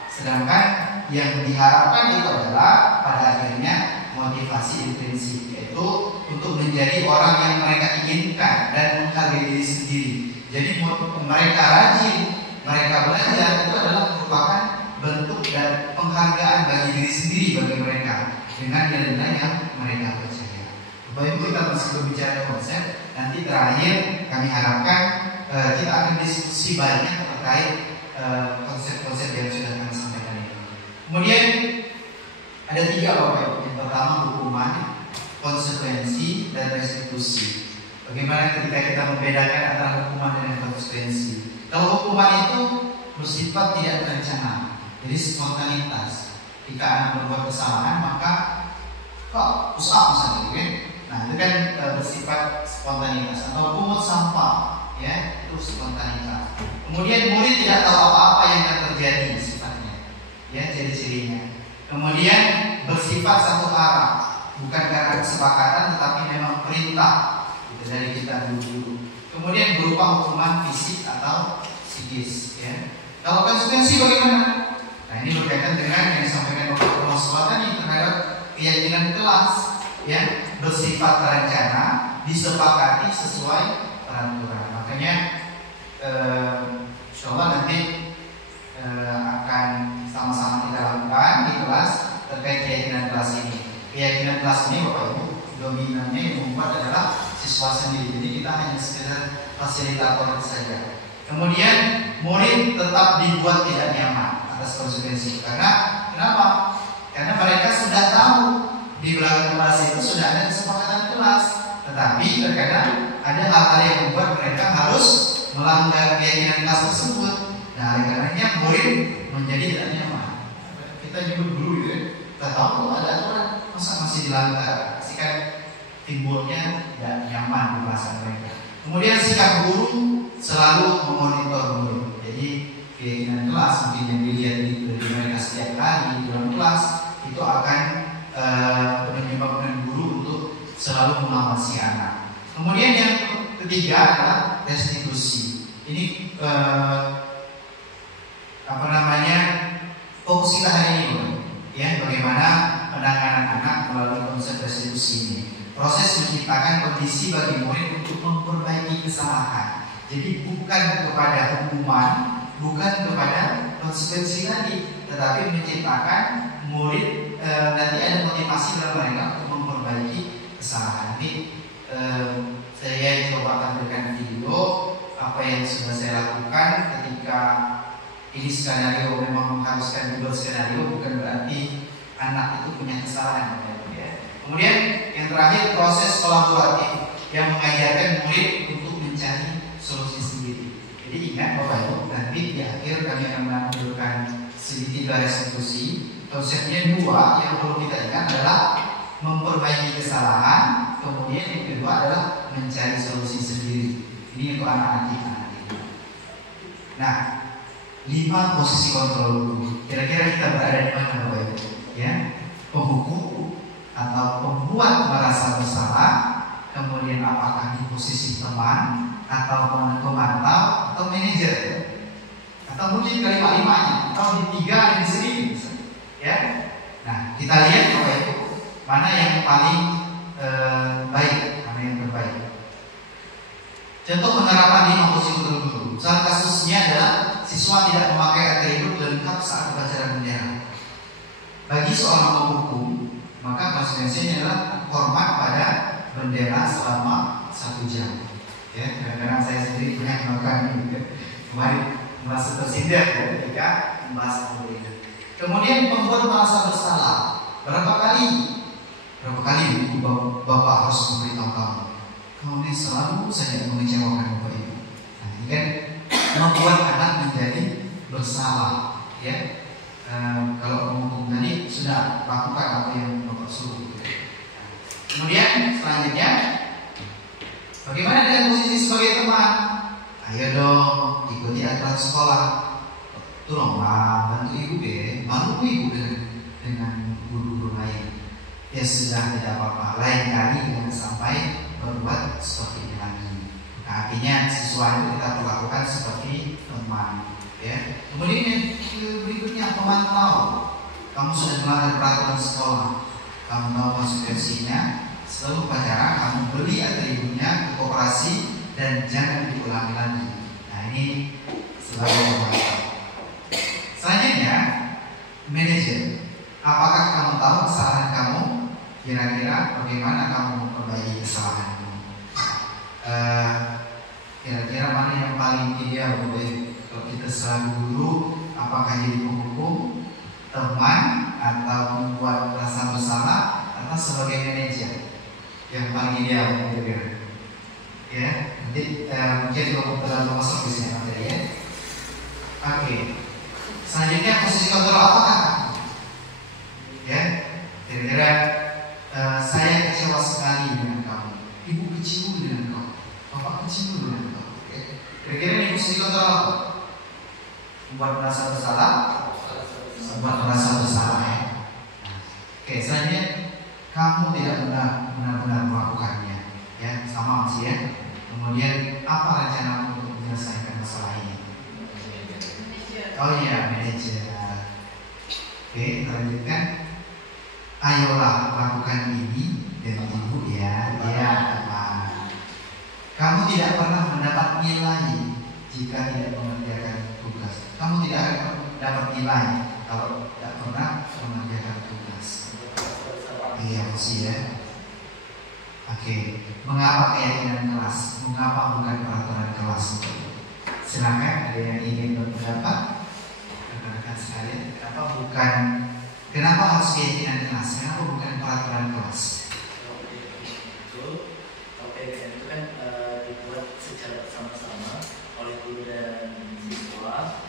Sedangkan yang diharapkan itu adalah pada akhirnya motivasi intrinsik, yaitu untuk menjadi orang yang mereka inginkan dan menghargai diri sendiri. Jadi mereka rajin, mereka belajar itu adalah merupakan bentuk dan penghargaan bagi diri sendiri bagi mereka dengan nilai-nilai yang mereka percaya. Bapak Ibu, kita masih berbicara konsep. Nanti terakhir kami harapkan kita akan diskusi banyak terkait konsep-konsep yang sudah kami sampaikan ini. Kemudian ada 3 Bapak Ibu. Yang pertama hukuman, konsekuensi, dan restitusi. Bagaimana ketika kita membedakan antara hukuman dan konsekuensi? Kalau hukuman itu bersifat tidak terencana, jadi spontanitas. Jika anak berbuat kesalahan maka kok usah misalnya, gitu. Nah itu kan bersifat spontanitas. Atau pungut sampah, ya, itu spontanitas. Kemudian murid tidak tahu apa-apa yang akan terjadi sifatnya, ya, ciri-cirinya. Kemudian bersifat satu arah, bukan karena kesepakatan tetapi memang perintah gitu, dari kita dulu. Kemudian berupa hukuman fisik atau psikis, ya. Kalau konsekuensi bagaimana? Nah ini berkaitan dengan yang disampaikan Bapak Mas tadi terhadap keyakinan kelas, ya, bersifat terencana, disepakati sesuai peraturan. Makanya insyaallah nanti akan sama-sama kita lakukan di kelas terkait keyakinan kelas ini. Keyakinan kelas ini Bapak Ibu dominannya yang membuat adalah siswa sendiri. Jadi kita hanya sekedar fasilitator saja. Kemudian murid tetap dibuat tidak nyaman atas konsekuensi. Karena kenapa? Karena mereka sudah tahu di belakang kelas itu sudah ada kesepakatan kelas, tetapi terkadang ada hal-hal yang membuat mereka harus melanggar keyakinan kelas tersebut. Nah, oleh karenanya murid menjadi tidak nyaman. Kita nyebut dulu gitu ya. Kita tahu ada aturan, masa masih dilanggar? Pasti kan timbulnya tidak nyaman di perasaan mereka. Kemudian sikap guru selalu memonitor murid. Jadi keyakinan kelas mungkin yang dilihat dari mereka setiap hari di dalam kelas itu akan menyebabkan guru untuk selalu mengawasi anak. Kemudian yang ketiga adalah restitusi. Ini fokus kita hari ini, ya, bagaimana penanganan anak melalui konsep restitusi ini. Proses menciptakan kondisi bagi murid untuk memperbaiki kesalahan. Jadi bukan kepada hukuman, bukan kepada konsekuensi tadi, tetapi menciptakan murid nanti ada motivasi dalam mereka untuk memperbaiki kesalahan. Ini saya coba tampilkan video apa yang sudah saya lakukan ketika ini skenario memang mengharuskan dua skenario, bukan berarti anak itu punya kesalahan. Ya. Kemudian yang terakhir proses kolaboratif yang mengajarkan murid untuk mencari solusi sendiri. Jadi ingat Bapak Ibu, nanti di akhir kami akan menampilkan segitiga restitusi. Konsepnya dua, yang perlu kita ingat adalah memperbaiki kesalahan, kemudian yang kedua adalah mencari solusi sendiri. Ini untuk anak-anak kita. Nah, 5 posisi kontrol dulu. Kira-kira kita berada di mana Bapak Ibu? Ya, penghukum atau pembuat merasa bersalah. Kemudian apakah di posisi teman atau pemantau atau manajer? Atau mungkin kelima-limanya atau di 3 yang di sini, ya. Nah, kita lihat Bapak Ibu, mana yang paling baik, mana yang terbaik. Contoh penerapan 5 posisi kontrol dulu. Salah kasusnya adalah siswa tidak memakai atribut lengkap saat upacara bendera. Bagi seorang penghukum, maka konsekuensinya adalah hormat pada bendera selama 1 jam. Ya, kadang-kadang saya sendiri pernah melakukan ini. Kemarin merasa tersindir ketika membahas hal ini. Kemudian membuat merasa bersalah. Berapa kali ibu bapak harus memberitahu kamu? Kamu ini selalu saja mengecewakan Bapak Ibu. Nah, ini kan membuat anak menjadi bersalah, ya. Kalau penghukum tadi sudah lakukan apa yang Bapak suruh. Kemudian selanjutnya, bagaimana dengan posisi sebagai teman? Ayo dong, ikuti aturan sekolah. Tolonglah bantu ibu malu ibu dengan guru-guru lain. Ya sudah, tidak apa-apa. Lain kali jangan sampai berbuat seperti ini lagi. Nah, artinya siswa itu kita perlakukan seperti teman, ya. Kemudian yang berikutnya pemantau. Kamu sudah melanggar peraturan sekolah, kamu tahu konsekuensinya. Setelah upacara kamu beli atributnya ke koperasi dan jangan diulangi lagi. Nah, ini sebagai pemantau. Selanjutnya manajer. Apakah kamu tahu kesalahan kamu? Kira-kira bagaimana kamu memperbaiki kesalahanmu? Kira-kira mana yang paling ideal? Kalau kita selalu guru, apakah jadi penghukum, teman, atau membuat rasa bersalah, atau sebagai manajer? Yang paling ideal kira-kira? Ya, nanti mungkin kalau masuk di sini materi, ya. Oke. Selanjutnya posisi kontrol apakah? Ya, kira-kira saya kecewa sekali dengan kamu. Ibu kecewa dengan kamu. Bapak kecewa dengan kamu. Okay. Kira-kira ini posisi kontrol apa? Membuat merasa bersalah. Membuat merasa bersalah, ya. Oke, selanjutnya kamu tidak benar-benar melakukannya, ya, sama masih, ya. Kemudian apa rencana untuk menyelesaikan masalah ini? Oh iya, manajer. Oke, lanjutkan. Ayolah lakukan ini dan ibu, ya, teman. Kamu tidak pernah mendapat nilai jika tidak mengerjakan tugas. Kamu tidak akan dapat nilai kalau tidak pernah mengerjakan tugas. Iya, sih, ya. Oke, mengapa keyakinan kelas? Mengapa bukan peraturan kelas? Silakan, ada yang ingin berpendapat? Rekan-rekan sekalian, kenapa harus keyakinan kelas? Kenapa bukan peraturan kelas? PPN itu kan dibuat secara bersama-sama oleh guru dan siswa,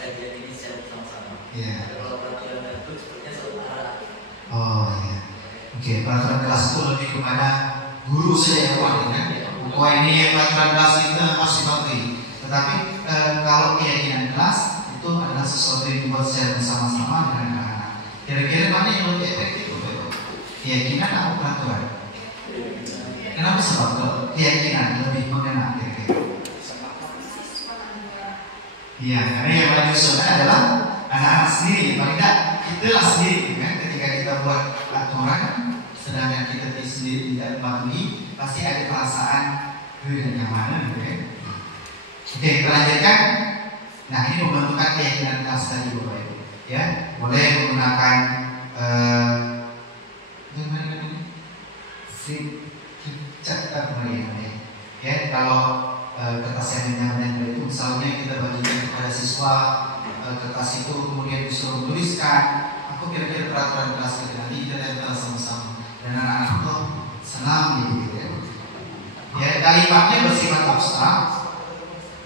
kajian ini secara bersama-sama. Yeah. Kalau peraturan itu sepertinya satu arah. Oh iya. Oke, peraturan kelas itu lebih kepada guru saja yang buat, kan? Oh ini peraturan kelas kita harus dipatuhi. Tetapi kalau keyakinan kelas itu adalah sesuatu yang dibuat secara bersama-sama dengan anak-anak. Kira-kira mana yang lebih efektif, Bapak? Keyakinan atau peraturan? Kenapa sebab keyakinan lebih mengena kira-kira? Iya, karena yang paling usulkan adalah anak-anak sendiri. Paling tidak itulah sendiri kan. Ketika kita buat aturan, sedangkan kita sendiri tidak mematuhi, pasti ada perasaan dan yang mana gitu ya. Oke, kita lanjutkan. Nah, ini membentukkan keyakinan kelas tadi Bapak Ibu. Ya, boleh menggunakan ya, kalau kertas yang menyampaikan itu misalnya kita bagikan kepada siswa kertas itu kemudian disuruh tuliskan aku kira-kira peraturan kelas kita nanti kita tempel sama-sama dan anak-anak itu senang gitu ya. Ya, kalimatnya bersifat abstrak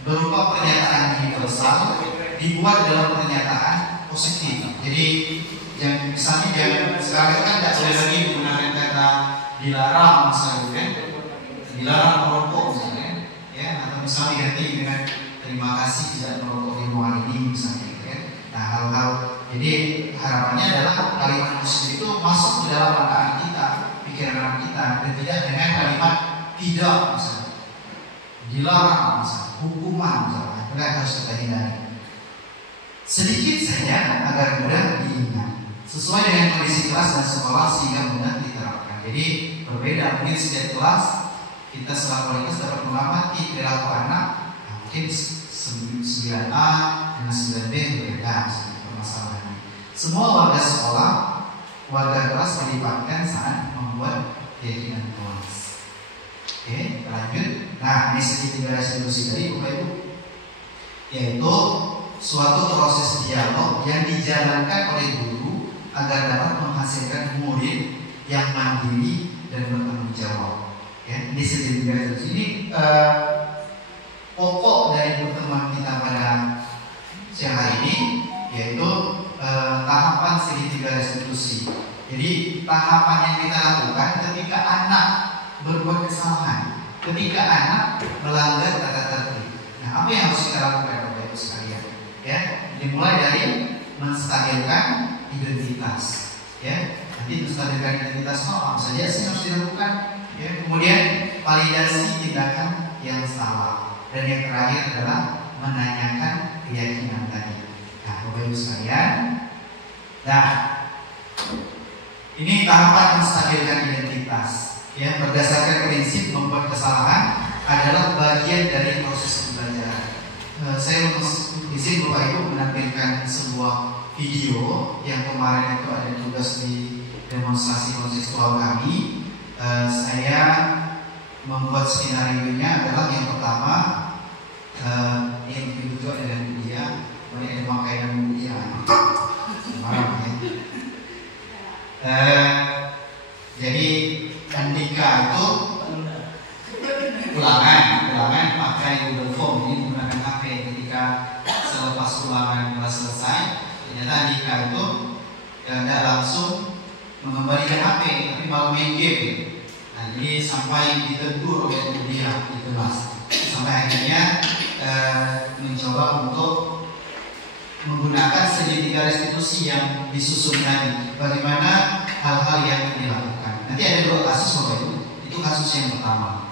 berupa pernyataan universal dibuat dalam pernyataan positif. Jadi yang misalnya jangan sekarang kan tidak boleh lagi menggunakan kata dilarang misalnya kan, dilarang merokok misalnya, ya, atau misalnya diganti dengan terima kasih tidak merokok di ruangan ini misalnya kan. Nah, hal-hal jadi harapannya adalah kalimat positif itu masuk ke dalam anak kita, pikiran kita, dan tidak dengan kalimat tidak misalnya, dilarang misalnya, hukuman misalnya, itu harus kita hindari. Sedikit saja agar mudah diingat, sesuai dengan kondisi kelas dan sekolah sehingga mudah diterapkan. Jadi berbeda, mungkin setiap kelas kita selaku wali kelas dapat mengamati perilaku anak, nah, mungkin 9A dengan 9B berbeda permasalahannya. Semua warga sekolah, warga kelas dilibatkan saat membuat keyakinan kelas. Oke, lanjut. Nah, ini segitiga restitusi tadi Bapak Ibu, yaitu suatu proses dialog yang dijalankan oleh guru agar dapat menghasilkan murid yang mandiri dan bertanggung jawab. Ya, di segitiga restitusi ini pokok dari pertemuan kita pada siang hari ini, yaitu tahapan segitiga restitusi. Jadi tahapan yang kita lakukan ketika anak berbuat kesalahan, ketika anak melanggar tata tertib. Nah, apa yang harus kita lakukan Bapak Ibu sekalian? Ya, dimulai dari menstabilkan identitas. Ya, nanti menstabilkan identitas apa saja sih harus dilakukan? Ya, kemudian validasi tindakan yang salah, dan yang terakhir adalah menanyakan keyakinan tadi. Nah, Bapak Ibu sekalian, nah ini tahapan menstabilkan identitas. Ya, berdasarkan prinsip membuat kesalahan adalah bagian dari proses pembelajaran. Saya izin Bapak Ibu menampilkan sebuah video yang kemarin itu ada tugas di demonstrasi kontekstual kami. Saya membuat skenario-nya adalah yang pertama yang dibuat dengan dia banyak yang memakai nama dia malam ya. Jadi Andika itu ulangan pakai Google Form, ini menggunakan HP. Ketika selepas ulangan kelas selesai, ternyata Andika itu tidak langsung mengembalikan HP, tapi malah main game. Nah, jadi sampai ditegur oleh dia di kelas, sampai akhirnya mencoba untuk menggunakan segitiga restitusi yang disusun tadi. Bagaimana hal-hal yang dilakukan. Nanti ada 2 kasus Bapak Ibu. Itu kasus yang pertama.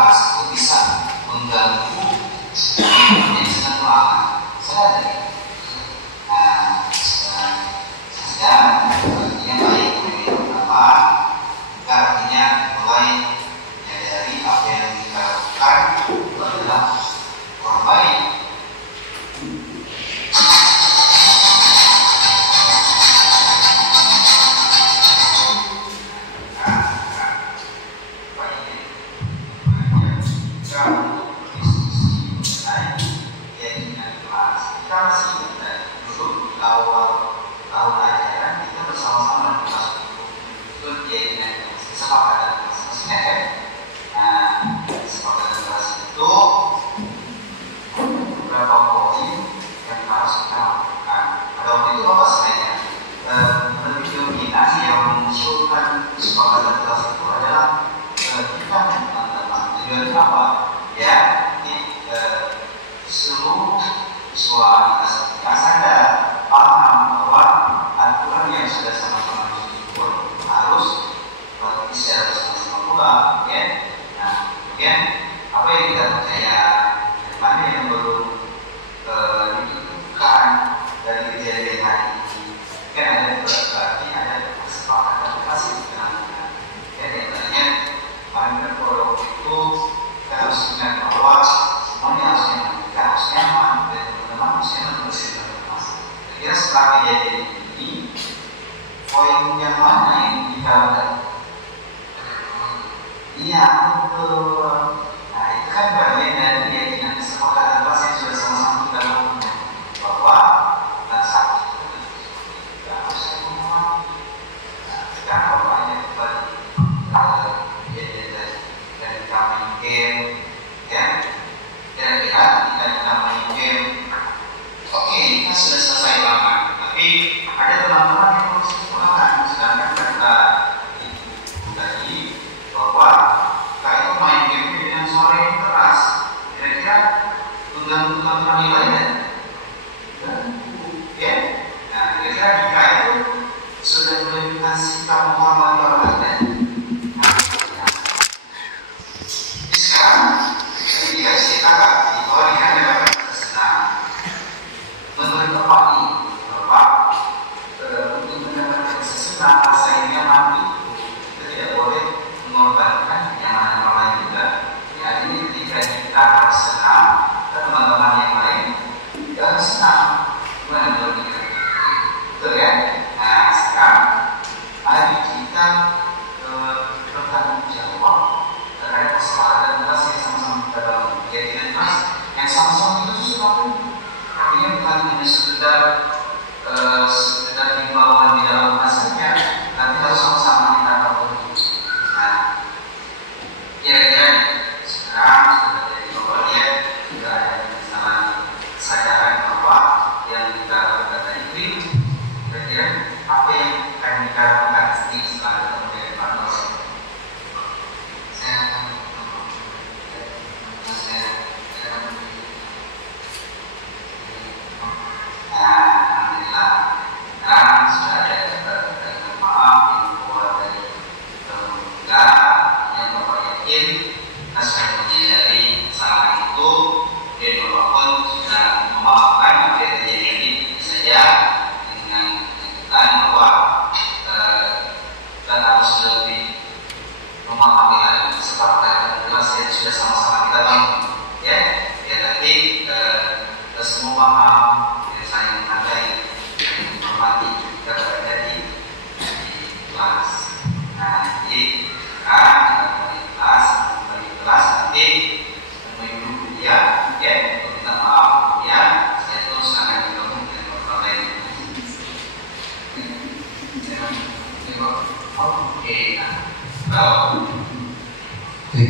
bahas itu bisa mengganggu menjadi senang keuangan. Saya ada nih. Nah, saya artinya baik dari pertama, artinya mulai menyadari apa yang kita lakukan itu adalah orang baik.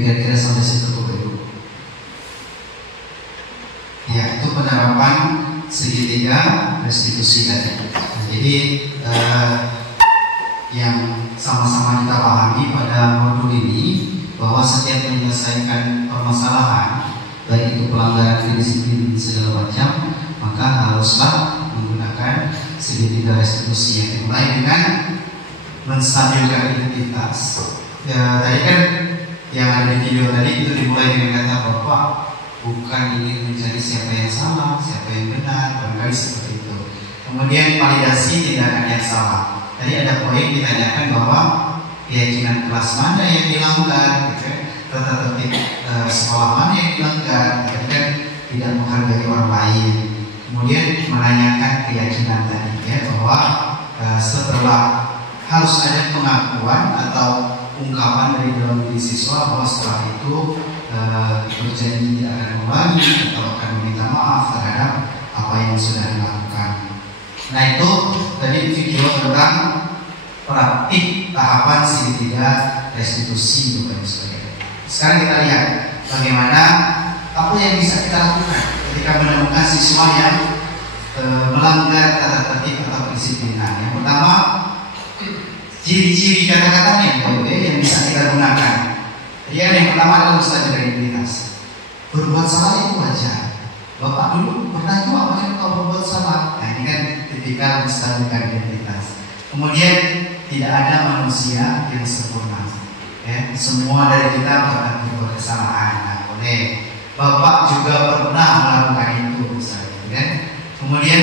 Kira-kira sampai situ Bapak Ibu. Ya, itu penerapan segitiga restitusi tadi. Jadi yang sama-sama kita pahami pada modul ini bahwa setiap menyelesaikan permasalahan, baik itu pelanggaran kedisiplinan segala macam, maka haruslah menggunakan segitiga restitusi yang dimulai dengan menstabilkan identitas. Ya, tadi kan yang ada di video tadi itu dimulai dengan kata Bapak bukan ingin mencari siapa yang salah, siapa yang benar, barangkali seperti itu. Kemudian validasi tindakan yang salah. Tadi ada poin ditanyakan bahwa keyakinan kelas mana yang dilanggar, gitu kan? Tata tertib sekolah mana yang dilanggar, gitu kan? Tidak menghargai orang lain. Kemudian menanyakan keyakinan tadi, ya, bahwa setelah harus ada pengakuan atau ungkapan dari dalam diri siswa bahwa setelah itu berjanji tidak akan mengulangi atau akan meminta maaf terhadap apa yang sudah dilakukan. Nah, itu tadi video tentang praktik tahapan segitiga restitusi, Bapak Ibu sekalian. Sekarang kita lihat bagaimana apa yang bisa kita lakukan ketika menemukan siswa yang melanggar tata tertib atau kedisiplinan. Yang pertama, ciri-ciri kata-katanya yang bisa kita gunakan. Yang pertama adalah menstabilkan integritas. Berbuat salah itu wajar. Bapak dulu pernah juga apa kalau berbuat salah. Nah, ini kan tipikal menstabilkan integritas. Kemudian tidak ada manusia yang sempurna. Ya, semua dari kita pernah berbuat kesalahan. Nah, boleh. Bapak juga pernah melakukan itu, misalnya. Ya. Kemudian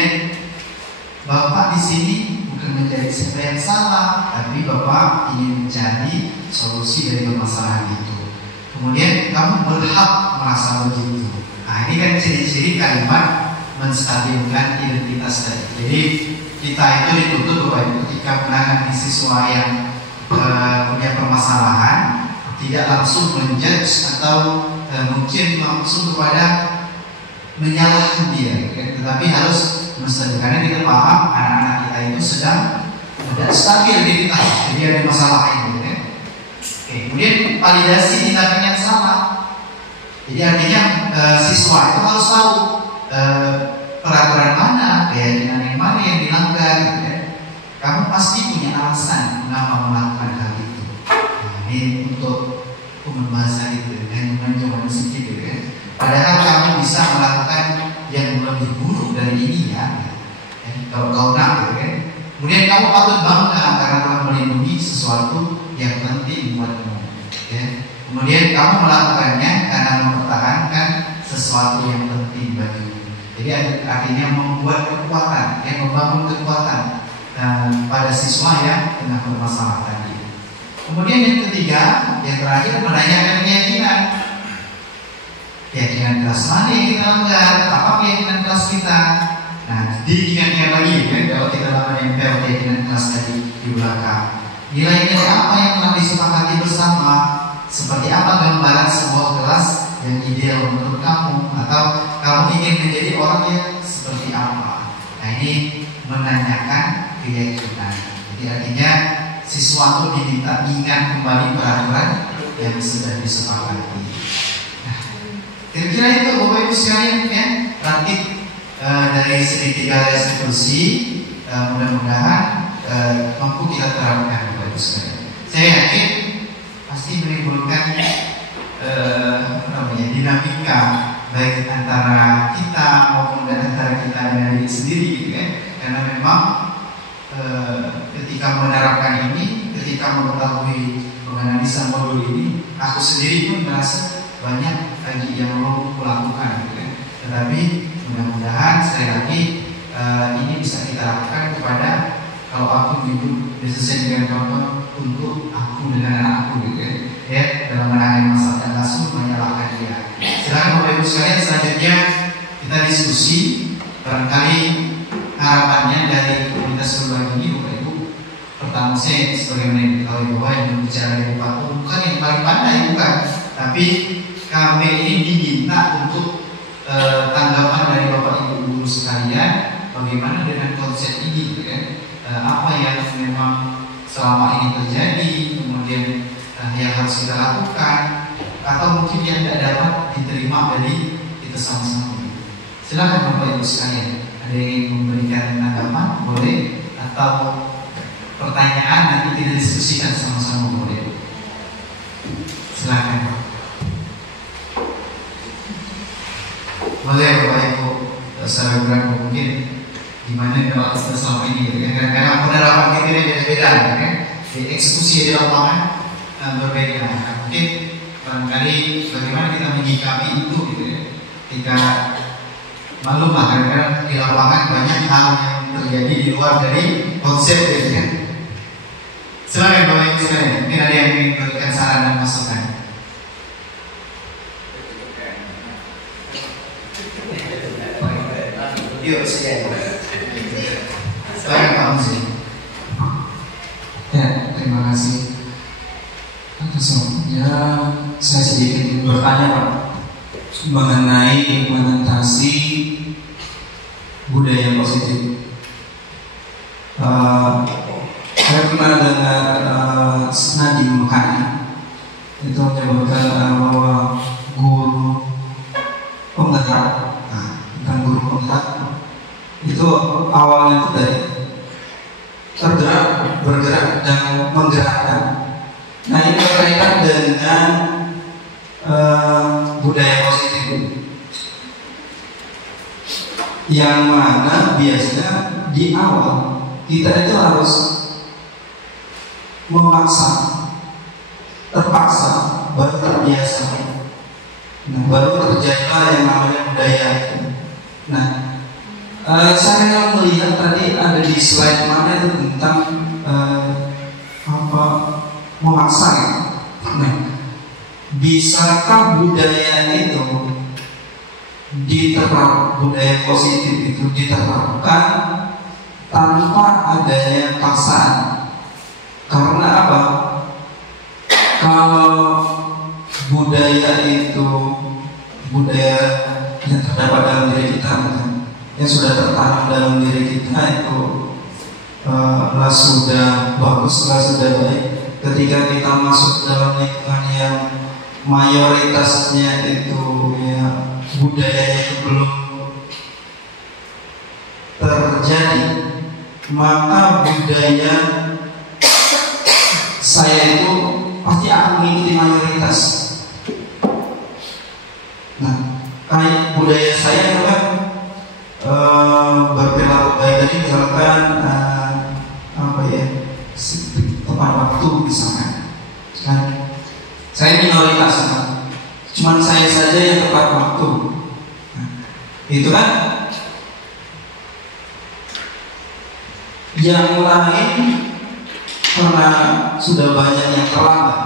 Bapak di sini bukan mencari siapa yang salah, tapi Bapak ingin mencari solusi dari permasalahan itu. Kemudian kamu berhak merasa begitu. Nah, ini kan ciri-ciri kalimat menstabilkan identitas tadi. Jadi kita itu dituntut Bapak Ibu ketika menangani siswa yang punya permasalahan, tidak langsung menjudge atau mungkin langsung kepada menyalahkan dia, ya. Tetapi harus menstabilkan. Karena kita paham anak-anak kita itu sedang tidak stabil identitas, jadi ada masalah itu, ya. Oke, kemudian validasi tindakan yang salah. Jadi artinya siswa itu harus tahu peraturan mana, keyakinan yang mana yang dilanggar, gitu, ya. Kamu pasti punya alasan mengapa melakukan hal itu. Nah, ini untuk bahasa itu yang mencoba sedikit, gitu, ya. Padahal kamu bisa melakukan yang lebih buruk dari ini, ya. Kalau kau nak, gitu, ya. Kemudian kamu patut bangga karena telah melindungi sesuatu yang penting buatmu, ya. Kemudian kamu melakukannya karena mempertahankan sesuatu yang penting bagimu. Jadi artinya membuat kekuatan, yang membangun kekuatan pada siswa yang tengah bermasalah tadi. Kemudian yang ketiga, yang terakhir, menanyakan keyakinan. Keyakinan kelas mana yang kita langgar? Apa keyakinan kelas kita? Nah, diingatkan lagi, kan, kalau kita lakukan MPL keyakinan kelas tadi di belakang. Nilai-nilai apa yang telah disepakati bersama? Seperti apa gambaran sebuah kelas yang ideal menurut kamu? Atau kamu ingin menjadi orang yang seperti apa? Nah, ini menanyakan keyakinan. Jadi artinya siswa itu diminta ingat kembali peraturan yang sudah disepakati. Nah, kira-kira itu Bapak Ibu sekalian, ya, praktik dari segitiga restitusi. Mudah-mudahan mampu kita terapkan, Bapak Ibu sekalian. Saya yakin pasti menimbulkan dinamika baik antara kita maupun antara kita dengan diri sendiri, gitu, ya. Karena memang ketika menerapkan ini, ketika mengetahui menganalisa modul ini, aku sendiri pun merasa banyak lagi yang perlu kulakukan, gitu, ya. Tetapi mudah-mudahan sekali lagi ini bisa kita lakukan kepada, kalau aku menyebut sesuai dengan contoh untuk aku dengan anakku, gitu, ya, dalam menangani masalah dan langsung menyalahkan dia. Silakan Bapak Ibu sekalian, selanjutnya kita diskusi. Barangkali harapannya dari komunitas berbagi ini, Bapak Ibu, pertama saya sebagaimana yang diketahui bahwa yang berbicara dari Pak bukan yang paling pandai, bukan, tapi kami ini diminta untuk tanggapan dari Bapak Ibu guru sekalian, bagaimana dengan konsep ini, gitu, kan? Apa yang memang selama ini terjadi, kemudian yang harus kita lakukan, atau mungkin yang tidak dapat diterima dari kita sama-sama. Silakan Bapak Ibu sekalian, ada yang ingin memberikan tanggapan, boleh, atau pertanyaan nanti kita diskusikan sama-sama, boleh. Silakan. Boleh Bapak Ibu, secara berang mungkin gimana kalau kita selama ini, gitu, kan? Karena penerapan kita ini beda-beda, kan? Di eksekusi di lapangan berbeda. Nah, mungkin barangkali bagaimana kita menyikapi itu gitu ya. Ketika maklum lah kadang-kadang di lapangan banyak hal yang terjadi di luar dari konsep gitu ya. Silakan Bapak Ibu sekalian, mungkin ada yang ingin memberikan saran dan masukan. Yuk saya. Silakan Pak Musi. Ya, terima kasih. Atas waktunya saya sedikit bertanya Pak mengenai implementasi budaya positif. Saya pernah dengar Nadiem Makarim itu menyebutkan bahwa guru penggerak, tentang guru penggerak itu awalnya itu dari tergerak, bergerak dan menggerakkan. Nah ini berkaitan dengan budaya positif yang mana biasanya di awal kita itu harus memaksa, terpaksa, baru terbiasa. Nah, baru terjadilah yang namanya budaya. Nah, saya melihat tadi ada di slide mana itu tentang memaksa. Nah, bisakah budaya itu diterapkan, budaya positif itu diterapkan tanpa adanya paksaan? Karena apa? Kalau budaya itu budaya yang terdapat dalam diri kita, yang sudah tertanam dalam diri kita itu lah sudah bagus, lah sudah baik. Ketika kita masuk dalam lingkungan yang mayoritasnya itu ya budayanya itu belum terjadi, maka budaya saya itu pasti akan mengikuti mayoritas. Nah, kayak budaya saya itu kan berperilaku baik tadi, misalkan tepat waktu misalkan. Kan saya minoritas, cuman saya saja yang tepat waktu. Nah, itu kan yang lain karena sudah banyak yang terlambat,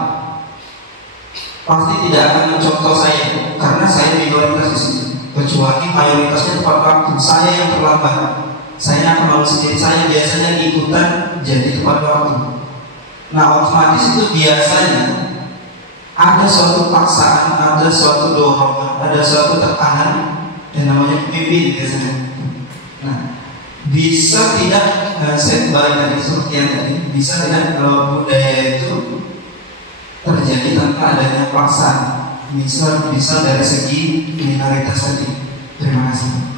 pasti tidak akan mencontoh saya karena saya minoritas di sini. Kecuali mayoritasnya tepat waktu, saya yang terlambat, saya akan malu sendiri. Saya biasanya ikutan jadi tepat waktu. Nah, otomatis itu biasanya ada suatu paksaan, ada suatu dorongan, ada suatu tekanan yang namanya pemimpin biasanya. Nah, bisa tidak, saya kembali tadi seperti yang tadi, bisa tidak kalau budaya itu terjadi tanpa adanya paksaan? Bisa dari segi minoritas tadi. Terima kasih.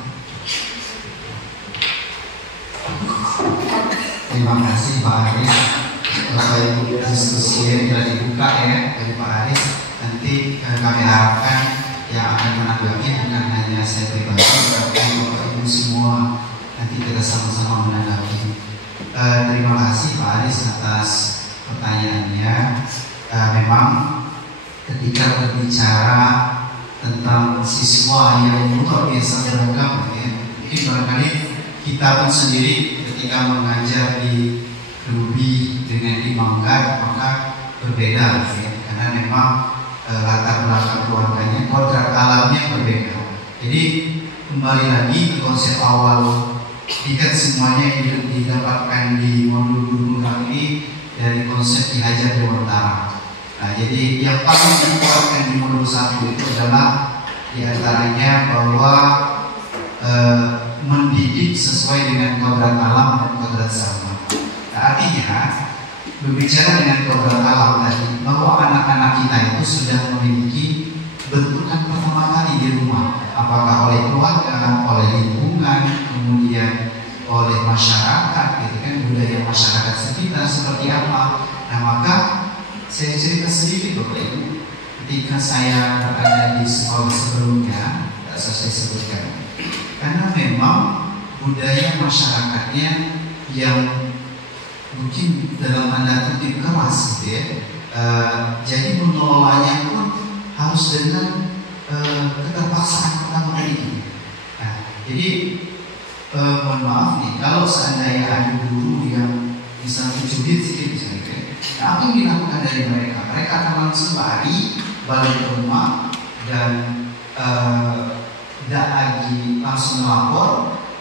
Terima kasih Pak Aris. Bapak Ibu, diskusi yang telah dibuka ya dari Pak Aris. Nanti kami harapkan yang akan menanggapi bukan hanya saya pribadi, tapi Bapak Ibu semua nanti kita sama-sama menanggapi. Terima kasih Pak Aris atas pertanyaannya. Memang ketika berbicara tentang siswa yang luar biasa beragam, ya, mungkin barangkali kita pun sendiri ketika mengajar di Ruby dengan di Manggar maka berbeda, ya, karena memang latar belakang keluarganya, kodrat alamnya berbeda. Jadi kembali lagi ke konsep awal, jika semuanya yang didapatkan di modul guru kami dari konsep dihajar di utara. Nah, jadi yang paling dikuatkan di modul 1 itu adalah diantaranya bahwa mendidik sesuai dengan kodrat alam dan kodrat zaman. Nah, artinya berbicara dengan kodrat alam tadi, bahwa anak-anak kita itu sudah memiliki bentukan pertama kali di rumah, apakah oleh keluarga, oleh lingkungan, kemudian oleh masyarakat, gitu kan, budaya masyarakat sekitar seperti apa. Nah, maka saya cerita sedikit Bapak Ibu, ketika saya berada di sekolah sebelumnya, tidak saya sebutkan, karena memang budaya masyarakatnya yang mungkin dalam tanda kutip keras, gitu ya. Jadi mengelolanya pun harus dengan keterpaksaan pertama tadi. Nah, jadi mohon maaf nih, kalau seandainya ada guru yang misalnya cubit sedikit misalnya, nah, apa yang dilakukan dari mereka? Mereka akan langsung lari balik ke rumah dan tidak lagi langsung melapor.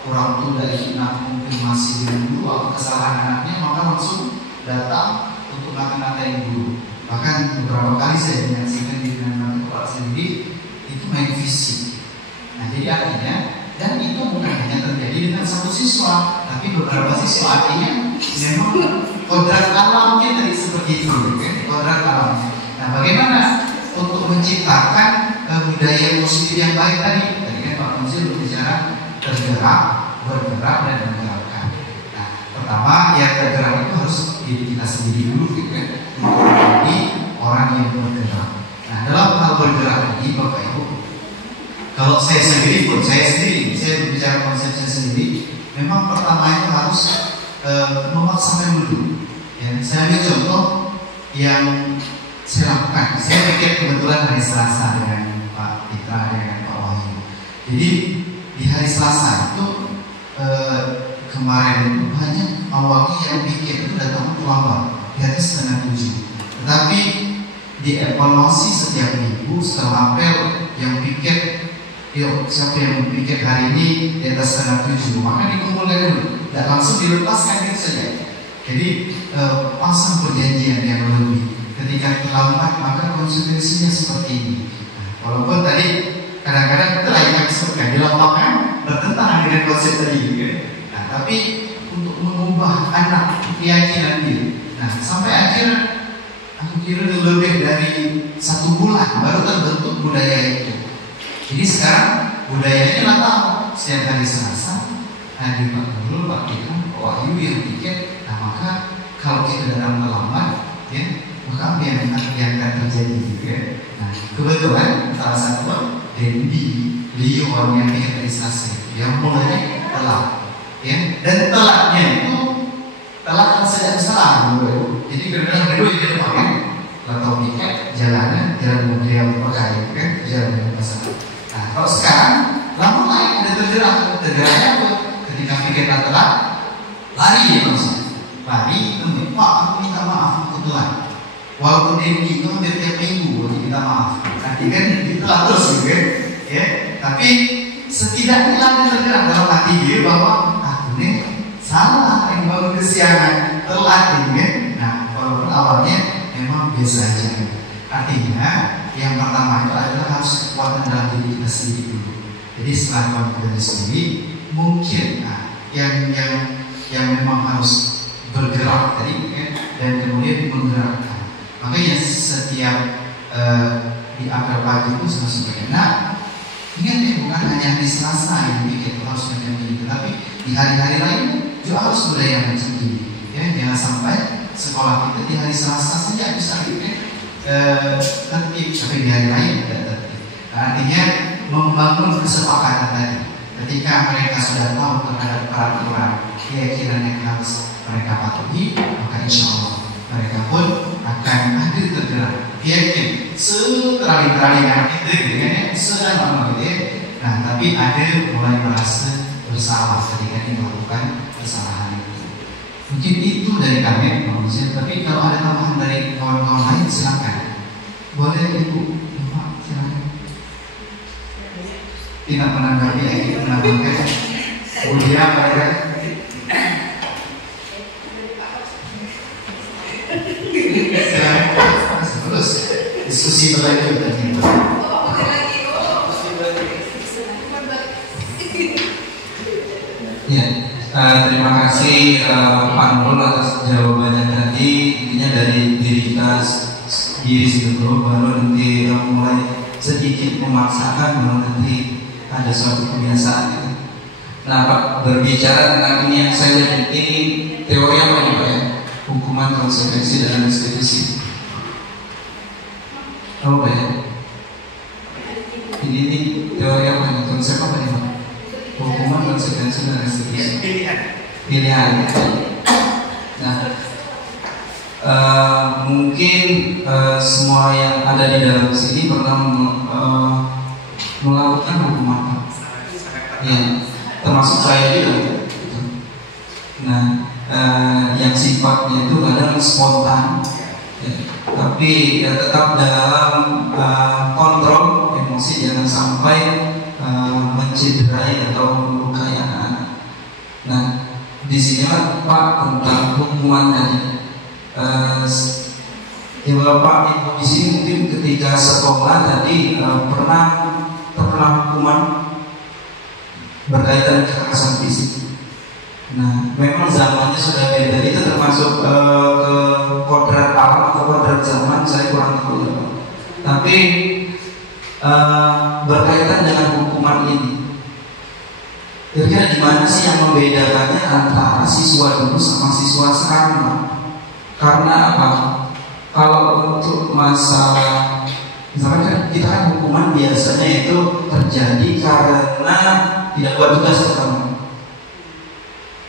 Orang tua dari konfirmasi dengan guru atau kesalahan anaknya, maka langsung datang untuk ngata-ngatain guru. Bahkan beberapa kali saya menyaksikan di dengan kepala sendiri itu main fisik. Nah, jadi artinya, dan itu bukan hanya terjadi dengan satu siswa, tapi beberapa siswa. Artinya memang kodrat alamnya tadi seperti itu, kan? Kodrat alamnya. Nah, bagaimana untuk menciptakan budaya positif yang baik tadi? Tadi kan Pak Munzil berbicara tergerak, bergerak, dan menggerakkan. Nah, pertama yang tergerak itu harus diri kita sendiri dulu, gitu kan? Menjadi orang yang bergerak. Nah, dalam hal bergerak ini, Bapak Ibu, kalau saya sendiri berbicara konsep saya sendiri, memang pertama itu harus memaksakan dulu. Ya, saya ambil contoh yang saya lakukan. Saya pikir kebetulan hari Selasa dengan Pak Pitra, dengan Pak Wahyu. Jadi di hari Selasa itu kemarin itu banyak awalnya yang pikir itu datang terlambat di atas 6:30. Tetapi dievaluasi setiap minggu setelah April yang pikir, yuk siapa yang pikir hari ini di atas 6:30, maka dikumpulkan dulu, tidak langsung dilepaskan gitu saja. Jadi pasang perjanjian yang lebih. Ketika terlambat maka konsekuensinya seperti ini. Nah, walaupun tadi kadang-kadang itulah yang disebutkan di lapangan bertentangan dengan konsep tadi juga. Nah, tapi untuk mengubah anak keyakinan diri. Nah, sampai akhirnya aku kira lebih dari 1 bulan baru terbentuk budaya itu. Jadi sekarang budayanya datang setiap hari Selasa. Nah, di Pak Nurul, Pak Pitra, Pak Wahyu yang pikir, nah maka kalau kita datang terlambat, ya, maka apa yang akan terjadi juga. Nah, kebetulan salah satu Dendi, beliau orang yang pikir dari Selasa, yang mulai telat, ya, dan telatnya itu telat sejak salah, jadi kadang-kadang kedua itu dipakai atau tiket jalanan yang pakai, kan, jalan yang pasar. Nah, kalau sekarang lama lain ada tergeraknya apa? Ketika pikirnya telat, lari ya maksudnya, lari, Pak, aku minta maaf, aku telat. Walaupun Dendi itu hampir tiap minggu minta maaf, nanti kan itu terus juga, ya. Tapi setidaknya ada tergerak dalam hati dia bahwa aku nih salah yang bangun kesiangan, telat ini. Nah, walaupun awalnya memang biasa aja. Artinya yang pertama itu adalah harus kekuatan dalam diri kita sendiri dulu. Jadi setelah confidence sendiri, mungkin yang memang harus bergerak tadi, ya, dan kemudian menggerakkan. Makanya setiap di akhir pagi itu saya sampaikan. Nah, ingat ya, bukan hanya hari Selasa yang bikin harus macam ini, tetapi di hari-hari lain juga harus budaya macam ini. Ya, jangan sampai sekolah kita di hari Selasa saja bisa tertib, tapi di hari lain tidak tertib. Nah, artinya membangun kesepakatan tadi. Ketika mereka sudah tahu terhadap peraturan keyakinan yang harus mereka patuhi, maka insya Allah mereka pun akan hadir tergerak. Yakin seterali-terali itu dengan sedang gitu ya. Nah, tapi ada mulai merasa bersalah ketika dia melakukan kesalahan itu. Mungkin itu dari kami, tapi kalau ada tambahan dari kawan-kawan lain silakan. Boleh Ibu, Bapak silakan. Tidak menanggapi, menambahkan. Kemudian mereka terus diskusi berlanjut tadi. Ya, terima kasih Pak Nurul atas jawabannya tadi. Intinya dari diri kita dulu, baru nanti mulai sedikit memaksakan, baru nanti ada suatu kebiasaan gitu. Nah, Pak, berbicara tentang ini yang saya lihat ini teori apa nih Pak ya? Hukuman, konsekuensi, dan restitusi. Oh Pak ya? Ini teori apa nih? Konsep apa nih Pak? Hukuman, konsekuensi, dan restitusi. Pilihan. Nah, mungkin semua yang ada di dalam sini pernah melakukan hukuman, ya, termasuk saya juga. Nah, yang sifatnya itu kadang spontan, ya, tapi ya tetap dalam kontrol emosi, jangan sampai mencederai atau melukai anak-anak. Nah, di sini Pak tentang hukuman tadi. Ya Bapak Ibu di sini mungkin ketika sekolah tadi pernah hukuman berkaitan kekerasan fisik. Nah, memang zamannya sudah beda. Itu termasuk ke kodrat alam atau kodrat zaman, saya kurang tahu ya Pak. Tapi berkaitan dengan hukuman ini, kira-kira gimana sih yang membedakannya antara siswa dulu sama siswa sekarang, Pak? Karena apa? Kalau untuk masalah, misalkan kan kita kan hukuman biasanya itu terjadi karena tidak buat tugas pertama.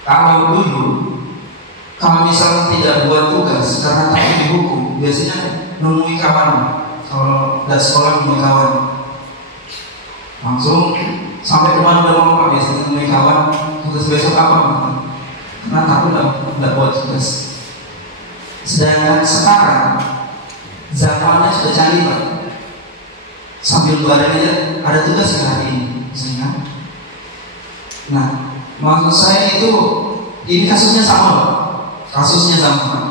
Kalau dulu, kalau misalnya tidak buat tugas karena takut dihukum, biasanya nemui kawan. Kalau tidak sekolah nemui kawan, langsung sampai kemana udah mau Pak, biasanya nemui kawan. Tugas besok apa? Karena takut tidak buat tugas. Sedangkan sekarang zamannya sudah canggih Pak. Sambil bareng aja ada tugas hari ini, misalnya. Nah, maksud saya itu ini kasusnya sama Pak. Kasusnya sama Pak.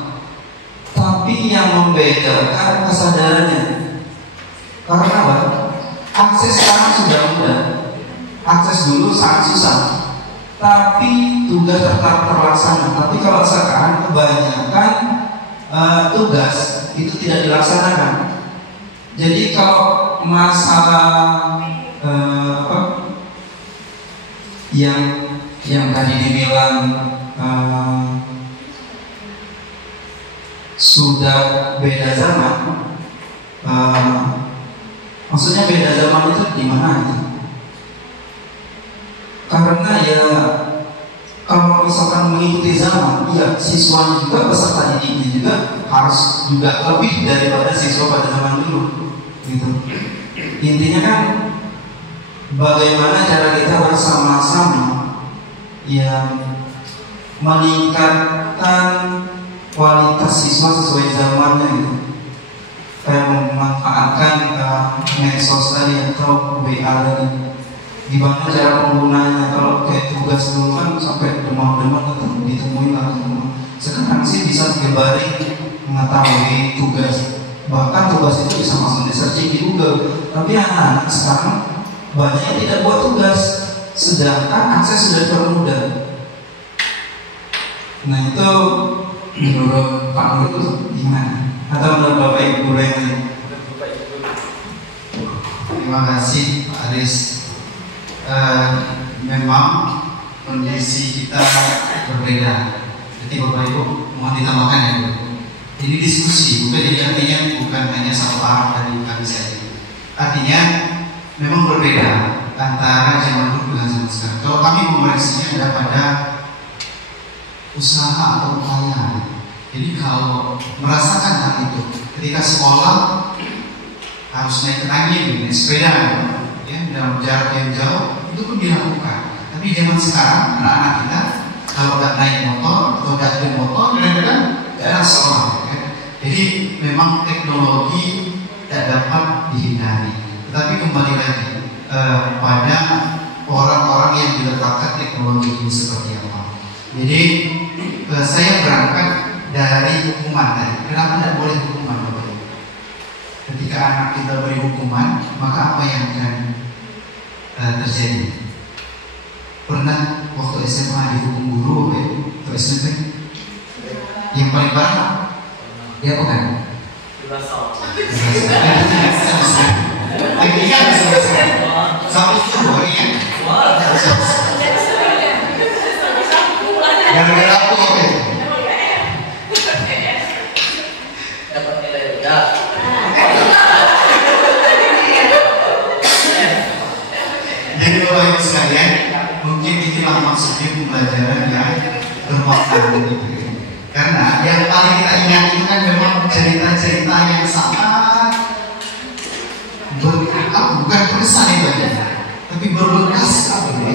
Tapi yang membedakan kesadarannya. Karena Pak, akses sekarang sudah mudah. Akses dulu sangat susah. Tapi tugas tetap terlaksana. Tapi kalau sekarang kebanyakan tugas itu tidak dilaksanakan. Jadi kalau masalah yang tadi dibilang sudah beda zaman, maksudnya beda zaman itu di mana itu? Karena ya kalau misalkan mengikuti zaman, ya siswa juga peserta didiknya juga harus juga lebih daripada siswa pada zaman dulu, gitu. Intinya kan bagaimana cara kita bersama-sama yang meningkatkan kualitas siswa sesuai zamannya, gitu. Kayak memanfaatkan medsos tadi atau WA tadi. Gimana cara penggunanya? Kalau kayak tugas dulu kan sampai demam-demam ketemu ditemui langsung. Sekarang sih bisa dibaring mengetahui tugas. Bahkan tugas itu bisa langsung di searching di Google. Tapi anak-anak sekarang banyak yang tidak buat tugas, sedangkan akses sudah dipermudah. Nah itu menurut Pak Nur itu gimana? Atau menurut Bapak Ibu yang lain? Terima kasih Pak Aris. Memang kondisi kita berbeda. Jadi Bapak Ibu mohon ditambahkan ya Bu. Ini diskusi, bukan jadi artinya bukan hanya satu arah dari kami saja. Artinya memang berbeda antara zaman dulu dengan zaman sekarang. Kalau kami memeriksanya ada pada usaha atau upaya. Jadi kalau merasakan hal itu, ketika sekolah harus naik angin, naik sepeda, ya, dalam jarak yang jauh itu pun dilakukan. Tapi zaman sekarang anak-anak kita kalau nggak naik motor atau nggak ada motor, kadang-kadang nggak ada sekolah. Ya. Jadi memang teknologi tidak dapat dihindari. Tetapi kembali lagi pada orang-orang yang diletakkan teknologi ini seperti apa. Jadi saya berangkat dari hukuman tadi. Kenapa tidak boleh hukuman Bapak Ibu? Ketika anak kita beri hukuman, maka apa yang akan terjadi? Pernah waktu SMA dihukum guru, atau SMP? Yang paling parah, ya bukan? Akhirnya selesai. Sampai itu ya. Gara-gara aku ya. Dapat nilai rendah. Jadi Bapak Ibu sekalian, mungkin inilah maksudnya pembelajaran yang bermakna gitu. Karena yang paling kita ingat itu kan memang cerita-cerita yang sangat bukan berkesan itu aja, tapi berbekas apa ya?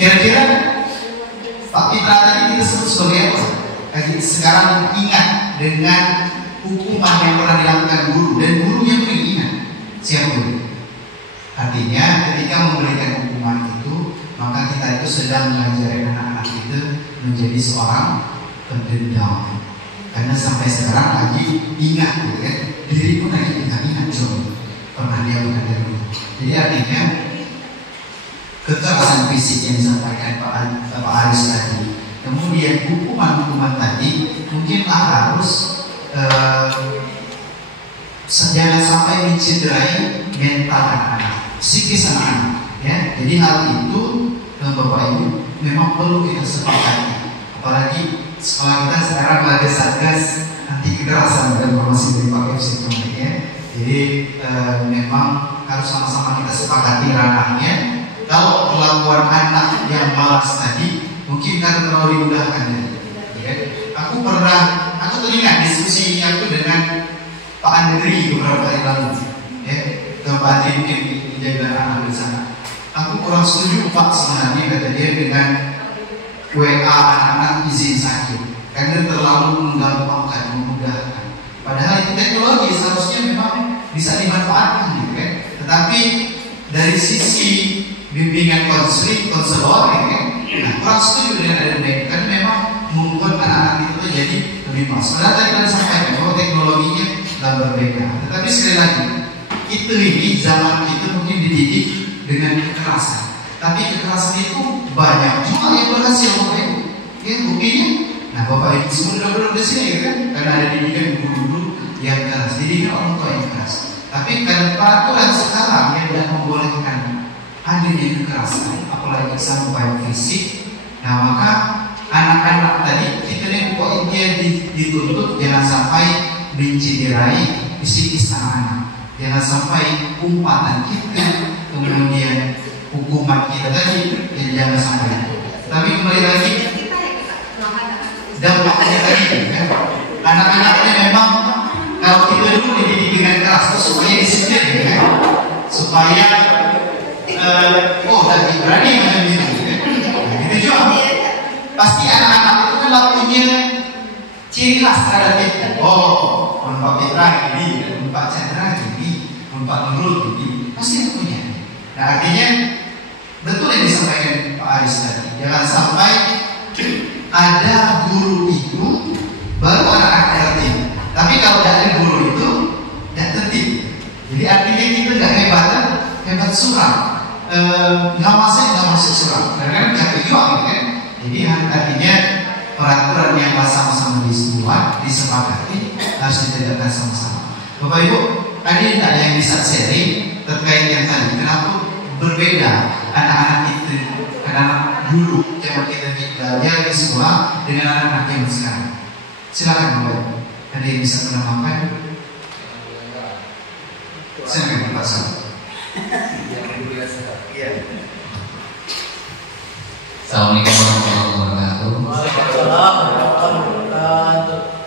Kira-kira Pak Pitra tadi kita sebut sebagai apa? Sekarang ingat dengan hukuman yang pernah dilakukan guru, dan gurunya pun ingat siapa guru. Artinya ketika memberikan hukuman itu, maka kita itu sedang mengajari anak-anak itu menjadi seorang pendendam. Karena sampai sekarang lagi ingat, gitu kan? Diri pun lagi ingat coba pernah dia mengajar itu. Jadi artinya kekerasan fisik yang disampaikan Pak Aris tadi, kemudian hukuman-hukuman tadi mungkin harus jangan sampai mencederai mental anak-anak, psikis anak-anak, ya. Jadi hal itu Bapak Ibu memang perlu kita sepakati. Apalagi sekolah kita sekarang lagi satgas anti kekerasan dan informasi dari Pak Kapus, ya. Jadi memang harus sama-sama kita sepakati ranahnya. Kalau perlakuan anak yang malas tadi mungkin karena terlalu dimudahkan, ya. Aku teringat diskusi aku dengan Pak Andri beberapa hari lalu, ya. Pak Andri mungkin menjaga anak di sana. Aku kurang setuju Pak sebenarnya, kata dia, dengan WA anak-anak izin sakit karena terlalu menggampangkan, memudahkan. Padahal itu teknologi seharusnya memang bisa dimanfaatkan, gitu kan. Tetapi dari sisi bimbingan konselor, gitu kan, nah, kurang setuju dengan adanya itu karena memang membuat anak-anak itu jadi lebih pas. Padahal tadi kita sampaikan bahwa teknologinya dalam berbeda. Tetapi sekali lagi, kita ini zaman kita mungkin dididik dengan kekerasan, tapi kekerasan itu banyak juga yang berhasil, Bapak Ibu. Ya, buktinya, nah Bapak Ibu semua benar-benar di sini, kan? Karena ada didikan guru-guru yang keras, didikan orang tua yang keras. Tapi karena peraturan sekarang yang tidak membolehkan adanya kekerasan, apalagi sampai fisik, nah maka anak-anak tadi kita nih pokoknya dituntut jangan sampai mencederai psikis anak-anak, jangan sampai umpatan kita, kemudian hukuman kita tadi, jangan sampai. Tapi kembali lagi dampaknya tadi, kan? Anak-anaknya memang kalau kita dulu dididik dengan keras itu supaya disiplin, kan? Supaya tadi berani macam itu, kan? Itu juga pasti anak-anak itu kan punya ciri khas terhadap itu. Pak Pitra gini, Pak Chandra gini, Pak Nurul gini, pasti punya. Nah artinya betul yang disampaikan Pak Aris tadi, jangan sampai ada guru itu baru anak-anak tertib. Tapi kalau tidak ada guru itu tidak tertib. Jadi artinya kita tidak hebat suram, nggak masuk suram. Karena capek juga, kan? Jadi artinya peraturan yang sama-sama disepakati harus ditegakkan sama-sama. Bapak Ibu, ada yang bisa sharing terkait yang tadi? Kenapa berbeda anak-anak itu, anak-anak dulu zaman kita belajar di sekolah dengan anak-anak yang sekarang? Silakan Bapak Ibu. Ada yang bisa menambahkan? Silakan Pak Sal. Assalamualaikum warahmatullahi wabarakatuh.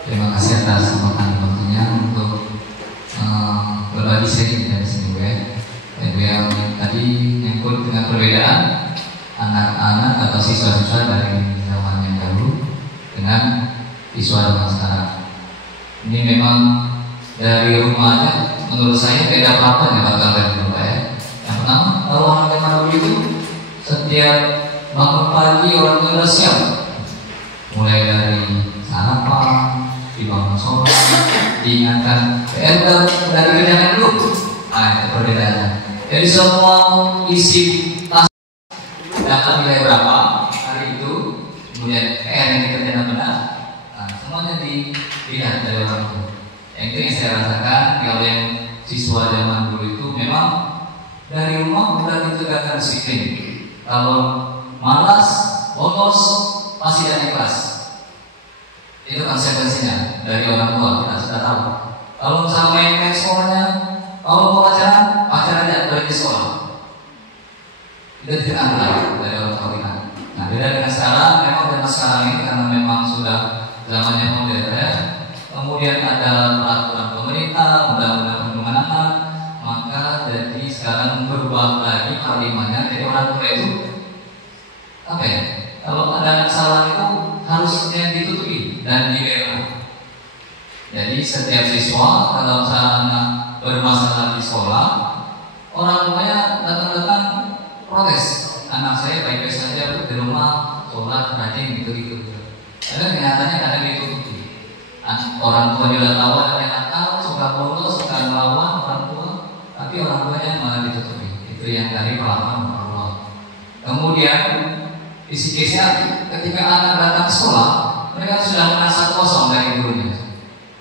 Terima kasih atas waktunya untuk berbagi sharing dari sini, Bu, ya. Yang tadi nyangkut dengan perbedaan anak-anak atau siswa-siswa dari zaman yang dahulu dengan siswa zaman sekarang. Ini memang dari rumahnya menurut saya beda apa ya Pak Kalben, ya. Yang pertama, kalau orang zaman dulu itu setiap bangun pagi orang tua sudah siap, mulai dari sarapan, dibangun sholat, diingatkan dari kerjaan dulu. Nah itu perbedaannya. Jadi semua isi tas dapat nilai berapa hari itu, kemudian yang dikerjakan benar, nah, semuanya dilihat dari orang tua. Yang itu yang saya rasakan kalau yang siswa zaman dulu itu memang dari rumah sudah ditegakkan disiplin. Kalau malas, bolos, pasti tidak ikhlas. Itu konsekuensinya dari orang tua, kita sudah tahu. Kalau misalnya main sekolahnya, kalau mau pacaran aja balik di sekolah. Itu tidak ada dari orang tua kita. Nah beda dengan sekarang, memang zaman sekarang ini karena memang sudah zamannya modern, kemudian ada peraturan pemerintah, undang-undang perlindungan anak, maka jadi sekarang berubah lagi paradigmanya. Jadi orang tua itu apa ya? Kalau ada kesalahan itu harusnya ditutupi dan dibela. Jadi setiap siswa kalau misalnya bermasalah di sekolah, orang tuanya datang-datang protes, anak saya baik-baik saja di rumah, sholat, rajin gitu-gitu. Ada kenyataannya kadang ditutupi. Orang tua juga tahu ada yang nakal, suka bolos, suka melawan orang tua, tapi orang tuanya malah ditutupi. Itu yang dari pengalaman Allah. Kemudian isi-kisnya ketika anak datang ke sekolah, mereka sudah merasa kosong dari gurunya.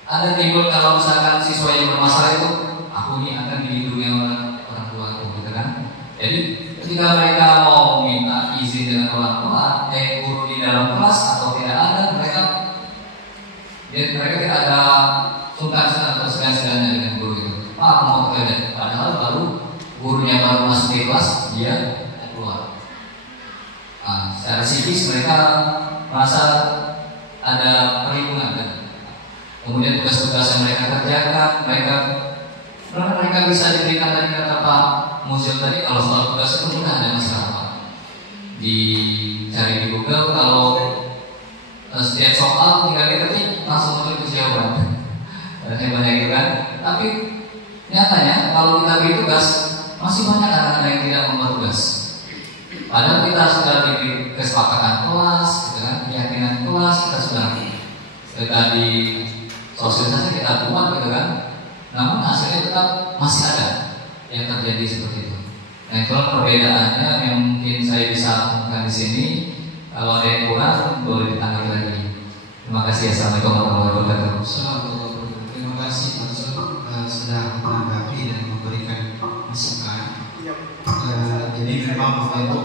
Ada timbul kalau misalkan siswa yang bermasalah itu, aku ini akan dilindungi oleh orang tua aku, gitu kan? Jadi ketika mereka mau minta izin dengan orang tua, guru di dalam kelas atau tidak ada, mereka tidak ada sungkan-sungkan atau segan-segannya dengan guru itu. Pak, mau ke toilet, padahal baru gurunya baru masuk di kelas, dia keluar. Nah, secara psikis mereka merasa ada perlindungan kan? Kemudian tugas-tugas yang mereka kerjakan, mereka bisa diberikan tadi kata Pak Museum tadi, kalau soal tugas itu mudah, ada masalah apa? Dicari di Google, kalau setiap soal tinggal diketik langsung menulis jawaban. Banyak gitu kan? Tapi nyatanya kalau kita beri tugas masih banyak anak-anak yang tidak membuat tugas. Padahal kita sudah diberi kesepakatan kelas, gitu kan? Keyakinan kelas kita sudah di sosialisasi kita buat, gitu kan? Namun hasilnya tetap masih ada yang terjadi seperti itu. Nah, itulah perbedaannya yang mungkin saya bisa lakukan di sini. Kalau ada yang kurang boleh ditanggapi lagi. Terima kasih. Assalamualaikum warahmatullahi wabarakatuh. Terima kasih Pak Sur sudah menanggapi dan memberikan masukan. Jadi memang Bapak Ibu,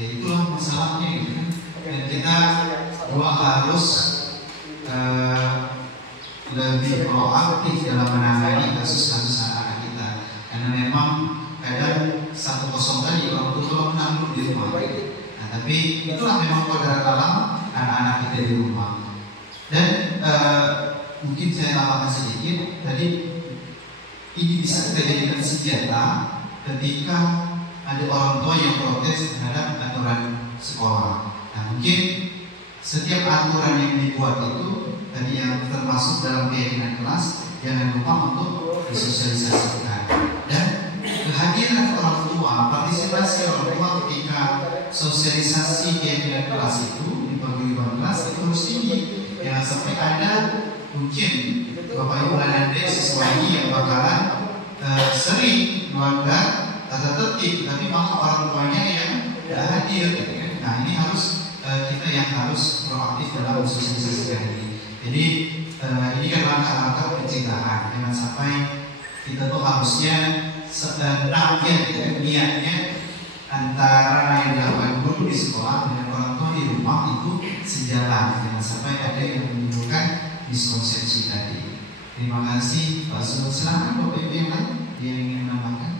ya itulah masalahnya gitu kan. Dan kita harus lebih proaktif dalam menangani kasus-kasus anak-anak kita. Karena memang kadang 1-0 tadi orang tua menanggung di rumah. Nah, tapi itulah memang kodrat alam anak-anak kita di rumah. Dan mungkin saya tambahkan sedikit tadi, ini bisa kita jadikan senjata ketika ada orang tua yang protes terhadap aturan sekolah. Nah, mungkin setiap aturan yang dibuat itu tadi yang termasuk dalam keyakinan kelas, jangan lupa untuk disosialisasikan. Dan kehadiran orang tua, partisipasi orang tua ketika sosialisasi keyakinan kelas itu di paguyuban kelas itu harus tinggi. Jangan sampai ada mungkin Bapak Ibu dan adik siswa ini yang bakalan sering melanggar tata tertib, tapi malah orang tuanya yang tidak hadir. Nah, ini harus kita yang harus proaktif dalam sosialisasi ini. Jadi ini kan langkah-langkah pencegahan. Jangan sampai kita tuh harusnya niatnya antara yang dilakukan guru di sekolah dengan orang tua di rumah itu sejalan. Jangan sampai ada yang menimbulkan miskonsepsi tadi. Terima kasih Pak Sul. Silakan Bapak Ibu yang lain yang ingin menambahkan.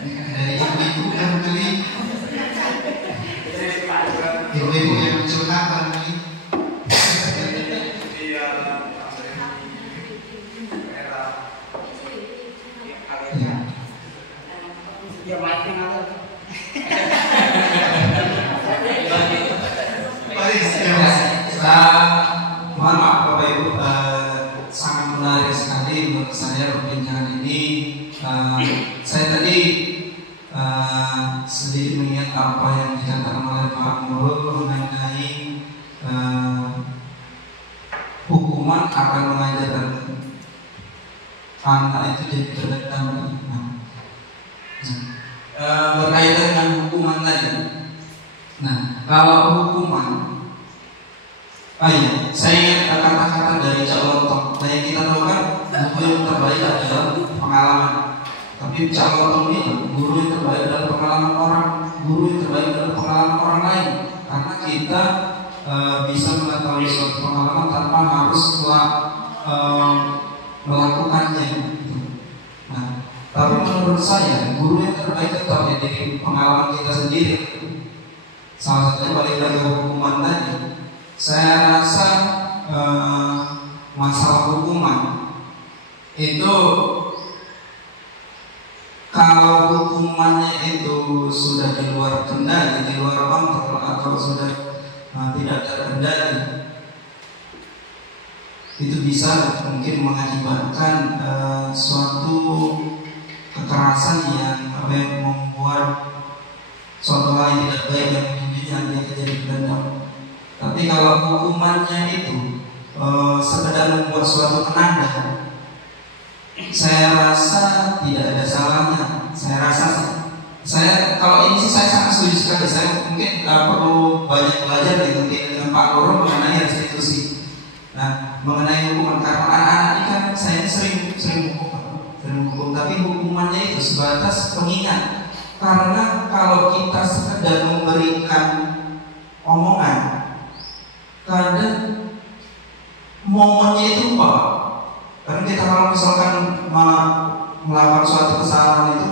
Dari ibu-ibu barangkali, ibu-ibu yang curhat barangkali. Mohon maaf Bapak Ibu, sangat menarik sekali menurut saya perbincangan ini. Saya tadi sedikit mengingat apa yang dikatakan oleh Pak Nurul mengenai hukuman akan mengajarkan anak itu jadi berdendam beriman. Berkaitan dengan hukuman tadi. Nah, kalau hukuman, saya ingat kata-kata dari Cak Lontong. Nah, yang kita tahu kan buku yang terbaik adalah pengalaman. Tapi Cak Lontong ini guru yang terbaik adalah pengalaman orang, guru yang terbaik adalah pengalaman orang lain. Karena kita bisa mengetahui suatu pengalaman tanpa harus melakukannya. Nah, tapi menurut saya guru yang terbaik tetap jadi pengalaman kita sendiri. Salah satunya balik lagi hukuman tadi. Saya rasa masalah hukuman itu, kalau hukumannya itu sudah di luar kendali, di luar kontrol, atau sudah tidak terkendali, itu bisa mungkin mengakibatkan suatu kekerasan yang membuat suatu hal yang tidak baik yang ujungnya dia jadi dendam. Tapi kalau hukumannya itu sekedar membuat suatu penanda, saya rasa tidak ada salahnya. Saya kalau ini sih saya sangat setuju sekali. Saya mungkin perlu banyak belajar dengan Pak Nurul mengenai restitusi. Nah, mengenai hukuman, karena anak-anak ini kan saya sering hukum, tapi hukumannya itu sebatas pengingat. Karena kalau kita sekedar memberikan omongan, kadang momennya itu lupa. Karena kita kalau misalkan melakukan suatu kesalahan itu,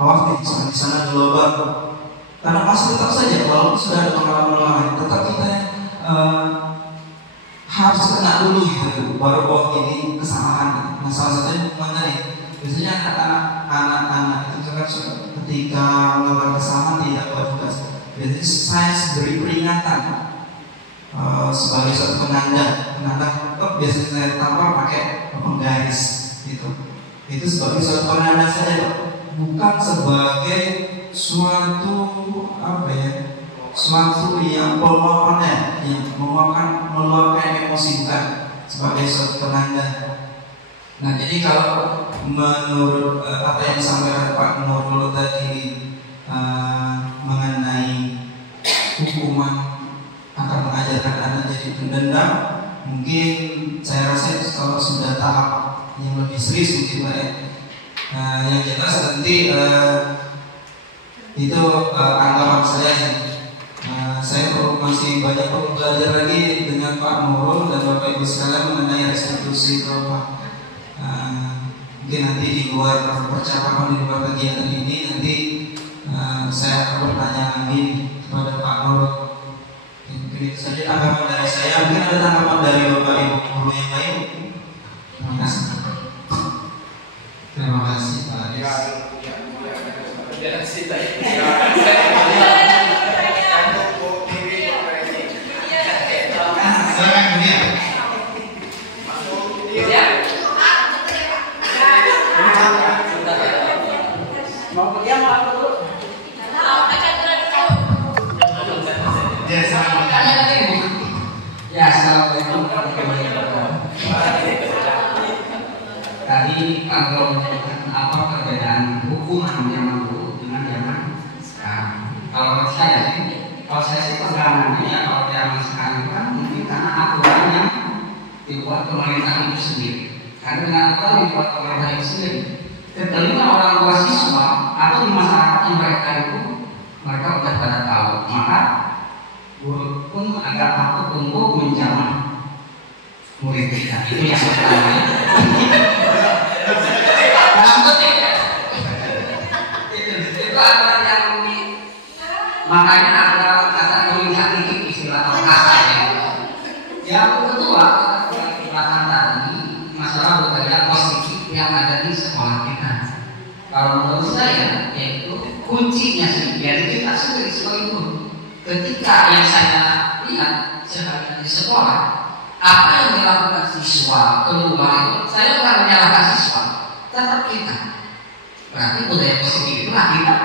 awas di sana global. Karena masih tetap saja walaupun sudah ada pengalaman lain, tetap kita harus kena dulu gitu, baru ini kesalahan. Nah, salah satunya hukuman tadi. Biasanya anak-anak itu kan ketika melakukan kesalahan tidak buat tugas. Biasanya saya beri peringatan sebagai suatu penanda biasanya saya tambah pakai penggaris gitu. Itu sebagai suatu penanda saja, bukan sebagai suatu suatu yang meluapkan emosi, bukan sebagai suatu penanda. Nah, jadi kalau menurut apa yang disampaikan Pak Nurul tadi mengenai hukuman akan mengajarkan anak jadi pendendam, mungkin saya rasa itu kalau sudah tahap yang lebih serius mungkin Pak ya. Yang jelas nanti itu anggapan saya. Saya masih banyak perlu belajar lagi dengan Pak Nurul dan Bapak Ibu sekalian mengenai restitusi itu Pak. Mungkin nanti di luar percakapan, di luar kegiatan ini nanti saya akan bertanya lagi kepada Pak Nurul. Mungkin itu saja tanggapan dari saya. Mungkin ada tanggapan dari Bapak Ibu guru yang lain. Terima kasih. Terima kasih Pak Anies. Silakan Dunia. Ya, assalamualaikum warahmatullahi wabarakatuh. Tadi kalau menunjukkan apa perbedaan hukuman zaman dulu dengan zaman sekarang. Kalau saya sih pegangannya ya, kalau zaman sekarang itu kan mungkin karena aturan yang dibuat pemerintah itu sendiri. Karena dengan aturan yang dibuat pemerintah itu sendiri, ketika orang tua siswa atau di masyarakat mereka itu mereka sudah pada tahu, maka guru pun agak takut untuk menjamah murid-muridnya. Itu yang pertama. Dalam penting itu adalah yang makanya ada kata melihat itu istilah kasarnya. Yang kedua, kita belakang tadi masalah budaya positif yang ada di sekolah kita. Kalau menurut saya yaitu kuncinya sih dari kita sendiri sebagai guru. Ketika yang saya lihat sehari di sekolah, apa yang dilakukan siswa keluar itu, saya bukan menyalahkan siswa, tetap kita. Berarti budaya positif itulah kita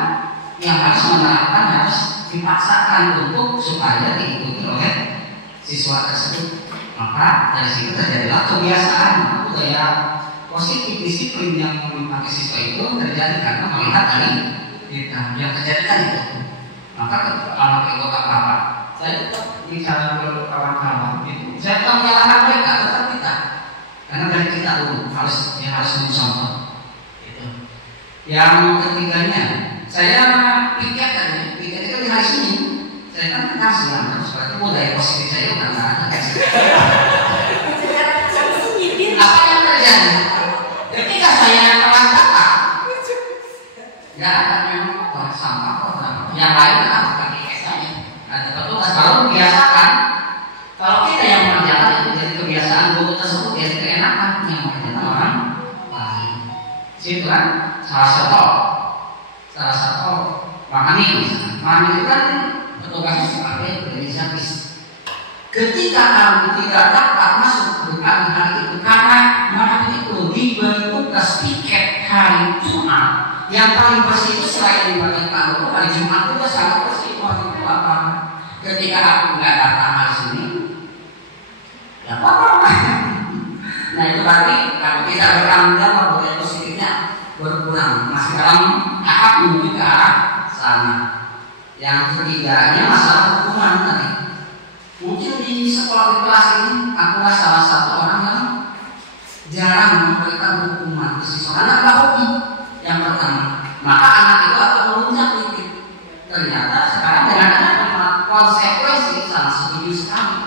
yang harus menerapkan, harus dipaksakan untuk supaya diikuti oleh siswa tersebut. Maka dari situ terjadilah kebiasaan budaya positif disiplin yang dipakai siswa itu terjadi karena melihat dari kita yang terjadi kan itu. Maka anak itu apa? Saya tetap bicara ke kawan-kawan gitu. Saya tetap menyalahkan mereka, tetap kita. Karena dari kita dulu harus mencontoh. Gitu. Yang ketiganya, saya pikir itu di hari Senin. Saya kan kasihan terus berarti budaya positif saya udah nggak ada. Apa yang terjadi? Ketika saya telah kata, nggak ada memang sampah yang lain Situ kan salah satu makanin itu kan petugasnya sebagai inisiatif. Ketika kami tidak dapat masuk ke hari itu karena malam itu diberi tugas tiket hari Jumat, yang paling bersih itu selain bagi Pak hari Jumat juga sangat bersih. Waktu itu apa? Ketika aku nggak datang hari sini, ya apa? Nah itu berarti kalau kita bertanggung jawab budaya positifnya berkurang, masih dalam tahap menuju ke arah sana. Yang ketiganya masalah hukuman tadi. Mungkin di sekolah di kelas ini akulah salah satu orang yang jarang memberikan hukuman ke siswa karena ada hobi yang pertama. Maka anak itu akan melunjak titik. Ternyata sekarang dengan ada konsekuensi sangat setuju sekali.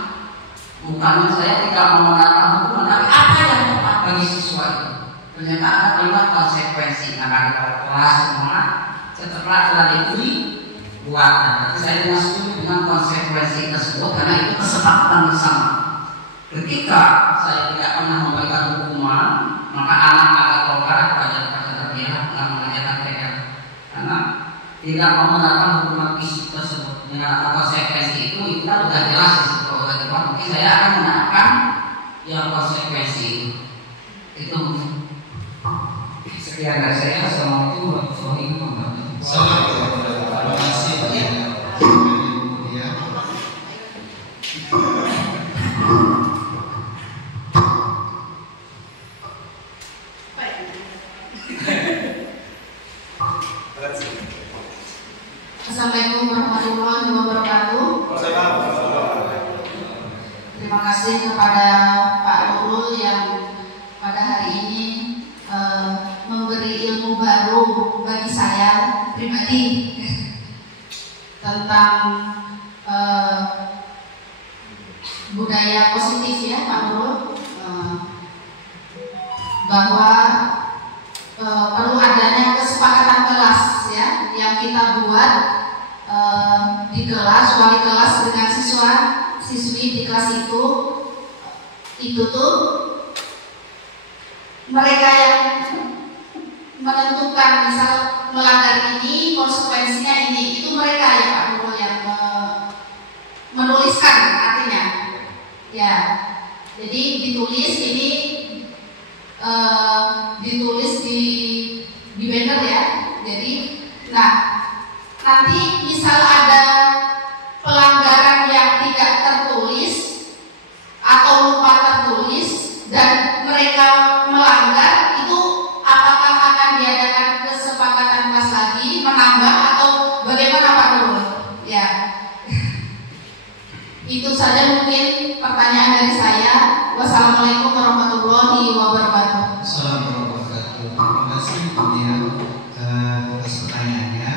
Bukan saya tidak mau menerapkan hukuman, tapi apa yang tepat bagi siswa itu. Ternyata ada kelima konsekuensi. Maka di kelas semua setelah telah diberi buat. Saya tidak setuju dengan konsekuensi tersebut karena itu kesepakatan bersama. Ketika saya tidak pernah memberikan hukuman, maka anak agak golkar belajar terbiasa tidak mengajarkan PR karena tidak mau menerapkan hukuman fisik tersebut. Dengan konsekuensi itu kita sudah jelas di situ. Mungkin saya akan menerapkan yang konsekuensi itu. Sekian dari saya. Assalamualaikum warahmatullahi wabarakatuh. Terima kasih ya. Assalamualaikum warahmatullahi wabarakatuh. Terima kasih kepada Pak Nurul yang pada hari ini memberi ilmu baru bagi saya pribadi tentang budaya positif ya Pak Nurul, bahwa perlu adanya kesepakatan kelas ya yang kita buat di kelas, wali kelas dengan siswi di kelas itu tuh mereka yang menentukan misal melanggar ini konsekuensinya ini, itu mereka ya Pak Nurul yang menuliskan artinya ya. Jadi ditulis ini ditulis di banner ya. Jadi nah nanti misal ada pelanggaran yang tidak tertulis atau lupa tertulis dan mereka melanggar, itu apakah akan diadakan kesepakatan kelas lagi menambah atau bagaimana Pak Nurul? Ya, itu saja mungkin pertanyaan dari saya. Wassalamualaikum warahmatullahi wabarakatuh. Assalamualaikum warahmatullahi wabarakatuh. Terima kasih Budia atas pertanyaannya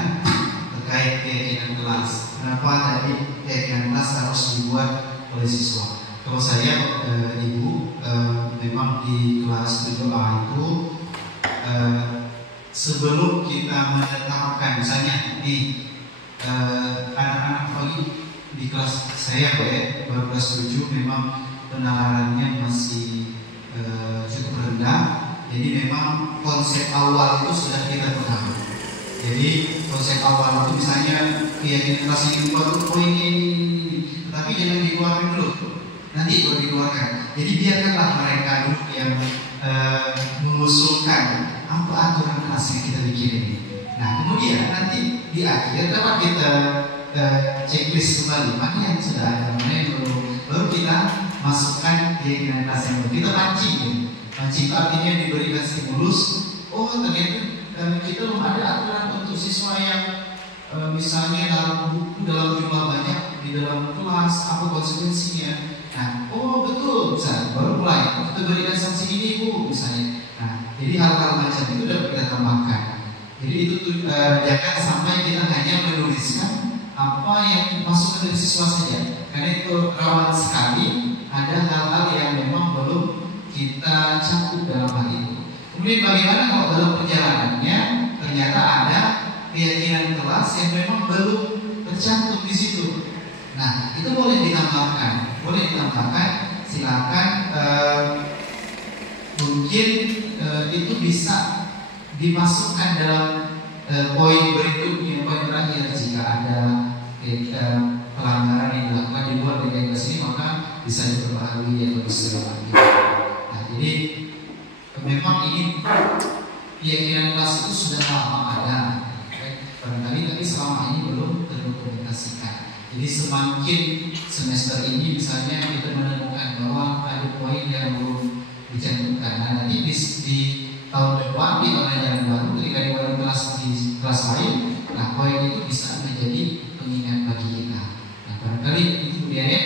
terkait keyakinan kelas. Kenapa tadi keyakinan kelas harus dibuat oleh siswa? Kalau saya Ibu memang di kelas 7A itu sebelum kita menetapkan misalnya nih anak-anak pagi di kelas saya baru kelas 7 memang penalarannya masih cukup rendah. Jadi memang konsep awal itu sudah kita pegang. Jadi konsep awal itu misalnya keyakinan kelas ini buat ini, tapi jangan dikeluarkan dulu. Nanti baru dikeluarkan. Jadi biarkanlah mereka dulu yang mengusulkan apa aturan kelas yang kita bikin ini. Nah kemudian nanti di akhir dapat kita checklist kembali mana yang sudah ada, mana yang belum, baru kita masukkan keyakinan kelas yang baru. Kita mancing, mancing artinya diberikan stimulus. Oh ternyata kita belum ada aturan untuk siswa yang misalnya dalam buku dalam jumlah banyak di dalam kelas, apa konsekuensinya. Nah, oh betul, misalnya baru mulai kita berikan sanksi ini Bu, misalnya. Nah, jadi hal-hal macam itu dapat kita tambahkan. Jadi itu jangan sampai kita hanya menuliskan apa yang masuk dari siswa saja, karena itu rawan sekali ada hal-hal yang memang belum kita cakup dalam hal itu. Kemudian bagaimana kalau dalam perjalanannya ternyata ada keyakinan kelas yang memang belum tercantum di situ. Nah, itu boleh ditambahkan, silakan. Mungkin itu bisa dimasukkan dalam poin berikutnya, poin terakhir, jika ada pelanggaran yang dilakukan di luar dari kelas ini maka bisa diperbaharui atau diselesaikan. Nah, jadi memang ini keyakinan kelas itu sudah lama ada, barangkali tapi selama ini belum terdokumentasikan. Jadi semakin semester ini misalnya kita menemukan bahwa ada poin yang belum dicantumkan. Nah, nanti di tahun depan di pelajaran baru ketika di kelas lain, nah poin itu bisa menjadi pengingat bagi kita. Nah, barangkali itu budaya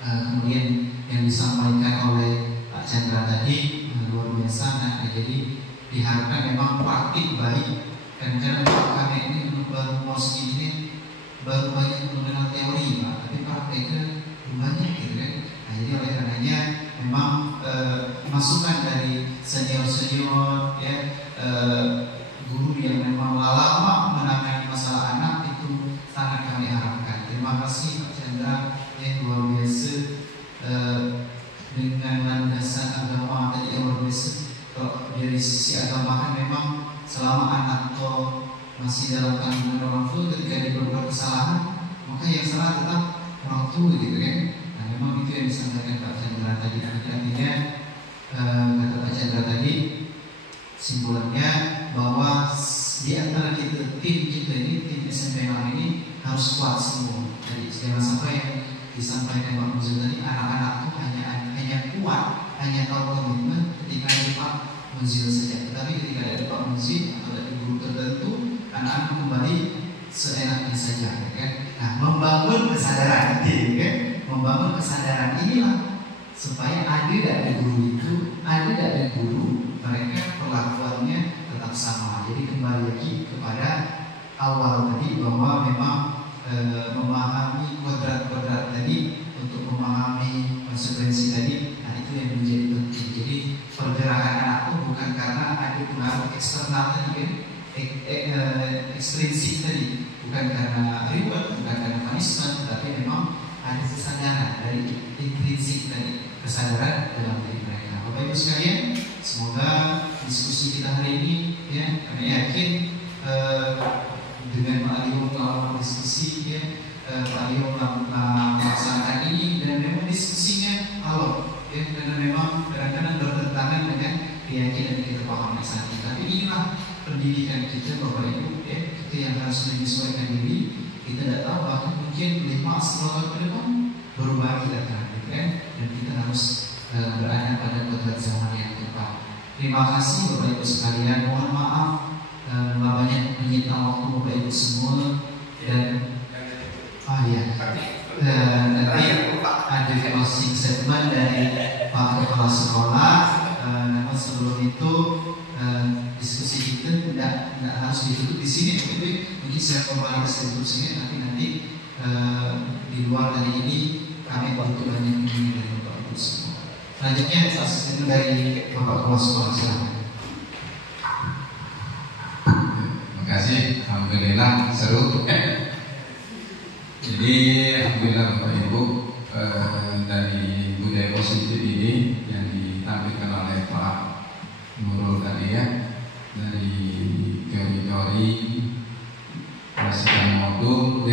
kemudian yang disampaikan oleh Pak Chandra tadi luar biasa. Nah, jadi diharapkan memang praktik baik. Dan karena kami ini baru mau segini baru banyak mengenal teori Pak, tapi prakteknya banyak gitu kan. Nah, jadi oleh karenanya memang masukan dari senior-senior guru yang memang lama menangani masalah anak itu sangat kami harapkan. Terima kasih Pak Chandra yang luar biasa dengan landasan agama tadi yang luar biasa. Kalau dari sisi agama kan memang selama anak masih dalam kandungan orang tua, ketika dia berbuat kesalahan maka yang salah tetap orang tua gitu kan. Nah, memang itu yang disampaikan Pak Chandra tadi. Artinya kata Pak Chandra tadi simpulannya bahwa di antara kita ini tim SMP Malang ini harus kuat semua. Jadi jangan sampai yang disampaikan Pak Muzil tadi anak-anak itu hanya kuat, hanya tahu komitmen ketika ada Pak Muzil saja. Tetapi ketika ada Pak Muzil atau ada guru tertentu, anak-anak kembali seenaknya saja, kan? Nah, membangun kesadaran, kan? Membangun kesadaran inilah supaya ada dari guru itu, ada dari guru mereka perlakuannya tetap sama. Jadi kembali lagi kepada awal tadi bahwa memang memahami kodrat-kodrat tadi untuk memahami konsekuensi tadi. Nah, itu yang menjadi penting. Jadi pergerakan anak itu bukan karena ada pengaruh eksternal tadi kan, ekstrinsik tadi, bukan karena reward, bukan karena punishment, tapi memang ada kesadaran dari intrinsik tadi, kesadaran dalam diri mereka. Bapak Ibu sekalian, semoga diskusi kita hari ini kami yakin dengan Pak Alio melakukan diskusi Pak Alio melaksanakan ini dan memang diskusinya alot karena memang kadang-kadang bertentangan dengan keyakinan kita pahami saat ini. Tapi inilah pendidikan kita Bapak Ibu, kita yang harus menyesuaikan diri. Kita tidak tahu bahkan mungkin 5-10 tahun ke depan berubah kita kan, dan kita harus berada pada kodrat zaman yang tepat. Terima kasih Bapak Ibu sekalian. Mohon maaf nggak banyak menyita waktu Bapak Ibu semua dan nanti ada closing statement dari Pak Kepala Sekolah. Namun sebelum itu diskusi kita tidak harus ditutup di sini, tapi mungkin saya kembali ke sini nanti di luar dari ini kami butuh banyak ini dari Bapak Ibu semua. Selanjutnya asisten dari Bapak Kepala Sekolah, silakan. Terima kasih, alhamdulillah seru. Jadi alhamdulillah Bapak Ibu, dari budaya positif ini yang ditampilkan oleh Pak Nurul tadi dari teori-teori merasakan modul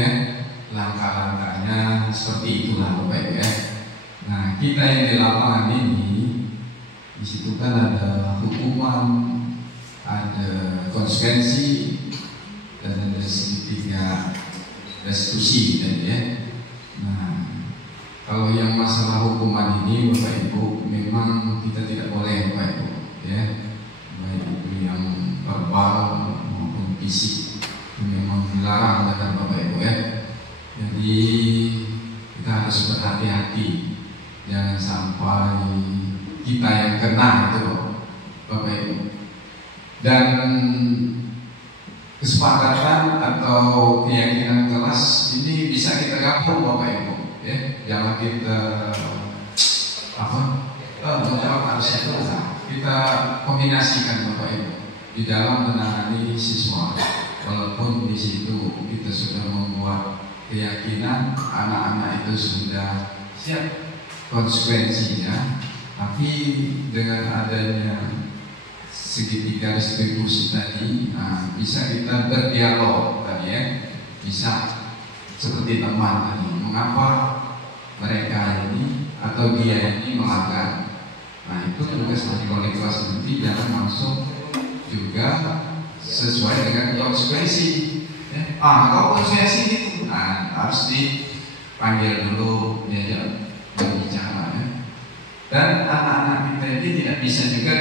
langkah-langkahnya seperti itulah Bapak Ibu Nah, kita yang di lapangan ini di situ kan ada hukuman, ada konsekuensi, dan ada segitiga restitusi tadi Nah, kalau yang masalah hukuman ini Bapak Ibu memang kita tidak boleh Bapak Ibu baik itu yang verbal maupun fisik memang dilarang oleh Bapak Ibu Jadi kita harus berhati-hati, jangan sampai kita yang kena itu Bapak Ibu. Dan kesepakatan atau keyakinan kelas ini bisa kita gabung Bapak Ibu jangan kita kita kombinasikan Bapak Ibu di dalam menangani siswa. Walaupun di situ kita sudah membuat keyakinan anak-anak itu sudah siap konsekuensinya, tapi dengan adanya segitiga distribusi tadi, bisa kita berdialog tadi ya, bisa seperti teman tadi, mengapa mereka ini atau dia ini melanggar. Nah itu juga seperti kalau di kelas nanti jangan langsung juga sesuai dengan konsekuensi. Kalau konsekuensi itu, harus dipanggil dulu diajak berbicara ya. Dan anak-anak kita ini tidak bisa juga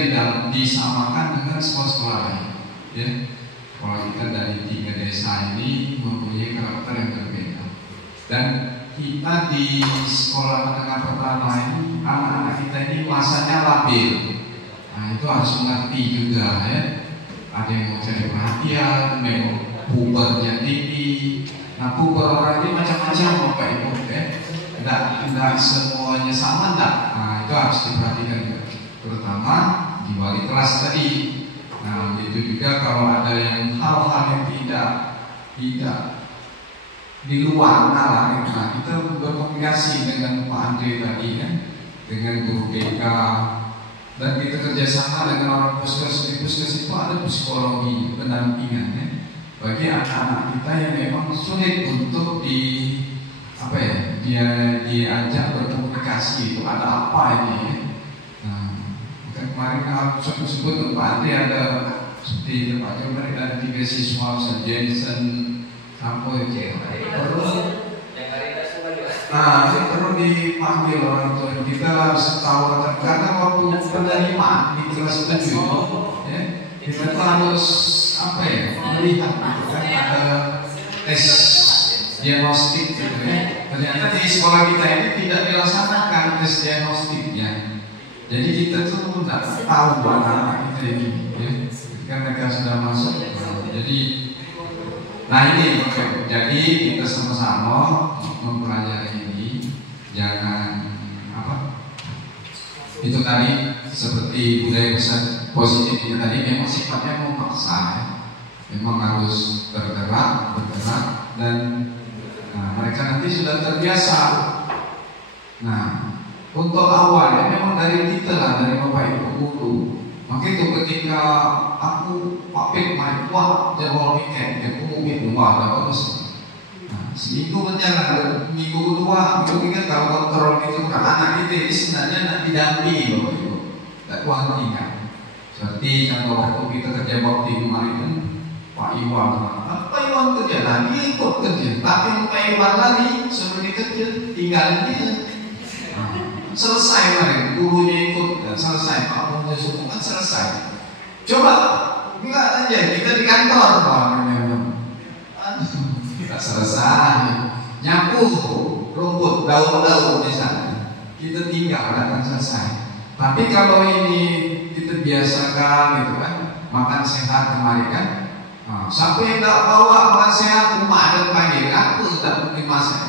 disamakan dengan sekolah-sekolah lain ya. Kalau kita dari 3 desa ini mempunyai karakter yang berbeda, dan kita di sekolah menengah pertama ini anak-anak kita ini masanya labil. Nah itu harus mengerti juga ya. Ada yang mau cari perhatian, memang pubernya tinggi. Nah puber orang ini macam-macam Bapak Ibu ya. Tidak semuanya sama enggak. Nah itu harus diperhatikan juga, terutama di wali kelas tadi. Nah itu juga kalau ada yang hal-hal yang tidak di luar nalar, nah kita berkomunikasi dengan Pak Andre tadi kan, dengan guru BK, dan kita kerjasama dengan orang puskes. Di puskes itu ada psikologi pendampingan ya, bagi anak-anak kita yang memang sulit untuk dia diajak berkomunikasi. Itu ada apa ini ya? Nah, kemarin aku sebut Pak Andre ada seperti Pak Jombang ada 3 siswa Jensen sampai perlu dipanggil orang tua. Kita harus tahu karena waktu penerimaan di kelas 7 ya, kita harus melihat kan ada tes diagnostik gitu ya. Ternyata di sekolah kita ini tidak dilaksanakan tes diagnostiknya. Jadi kita tuh tidak tahu anak-anak kita ini ya, ketika mereka sudah masuk. Jadi kita sama-sama mempelajari ini, jangan itu tadi seperti budaya positif itu tadi memang sifatnya memaksa ya. Memang harus bergerak dan mereka nanti sudah terbiasa. Nah untuk awal ya memang dari kita lah, dari Bapak Ibu guru. Maka itu ketika aku papik main, wah jawab weekend, aku mungkin rumah ada bagus. Nah, seminggu berjalan, minggu kedua, minggu ketiga kalau kontrol itu kan anak kita ini sebenarnya nak didampingi Bapak Ibu, tak kuanti kan. Seperti contoh waktu kita kerja bakti kemarin kan, Pak Iwan, Pak Iwan kerja lagi, ikut kerja, tapi Pak Iwan lagi sebelum kerja, tinggalin dia. Selesai kemarin, gurunya ikut dan selesai, Pak Iwan suku kan selesai. Coba enggak aja kita di kantor, kita selesai, nyapu rumput, daun-daun di sana, kita tinggal akan selesai. Tapi kalau ini kita biasakan gitu kan, makan sehat kemarin kan, sampai tidak bawa makan sehat, rumah ada panggil, aku tidak mungkin masak.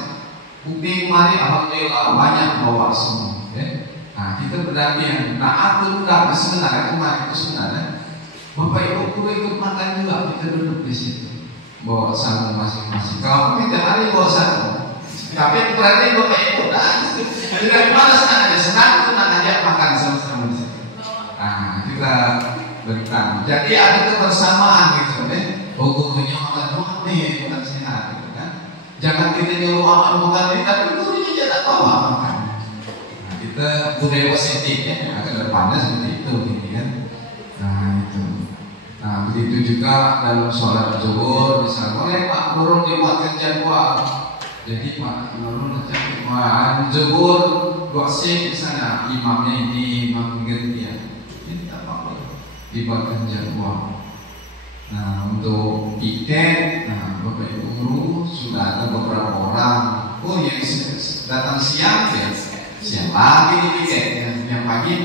Bukti kemarin alhamdulillah banyak bawa semua ya. Nah kita berdampingan. Nah aku tidak sebenarnya kemarin itu sebenarnya Bapak Ibu guru ikut makan juga, kita duduk di situ bawa satu masing-masing. Kalau kita hari bawa satu, tapi berarti Bapak Ibu dari mana senang aja, senang ajak makan sama-sama di situ. Nah kita bertamu. Jadi ada kebersamaan gitu ya. Gurunya makan nih, makan sehat gitu kan. Jangan kita nyuruh makan ini, tapi gurunya tidak tahu makan. Nah, kita budaya positif ya, ke depannya seperti itu gitu kan. Nah itu. Nah begitu juga dalam sholat zuhur, misalnya Pak Guru dibuatkan jadwal. Jadi Pak Guru zuhur doasin di sana, imamnya ini imam gantian. Ini tak apa, dibuatkan jadwal. Nah untuk piket, Bapak Ibu guru sudah ada beberapa orang. Oh yang datang siang ya siang lagi di piket, yang pagi,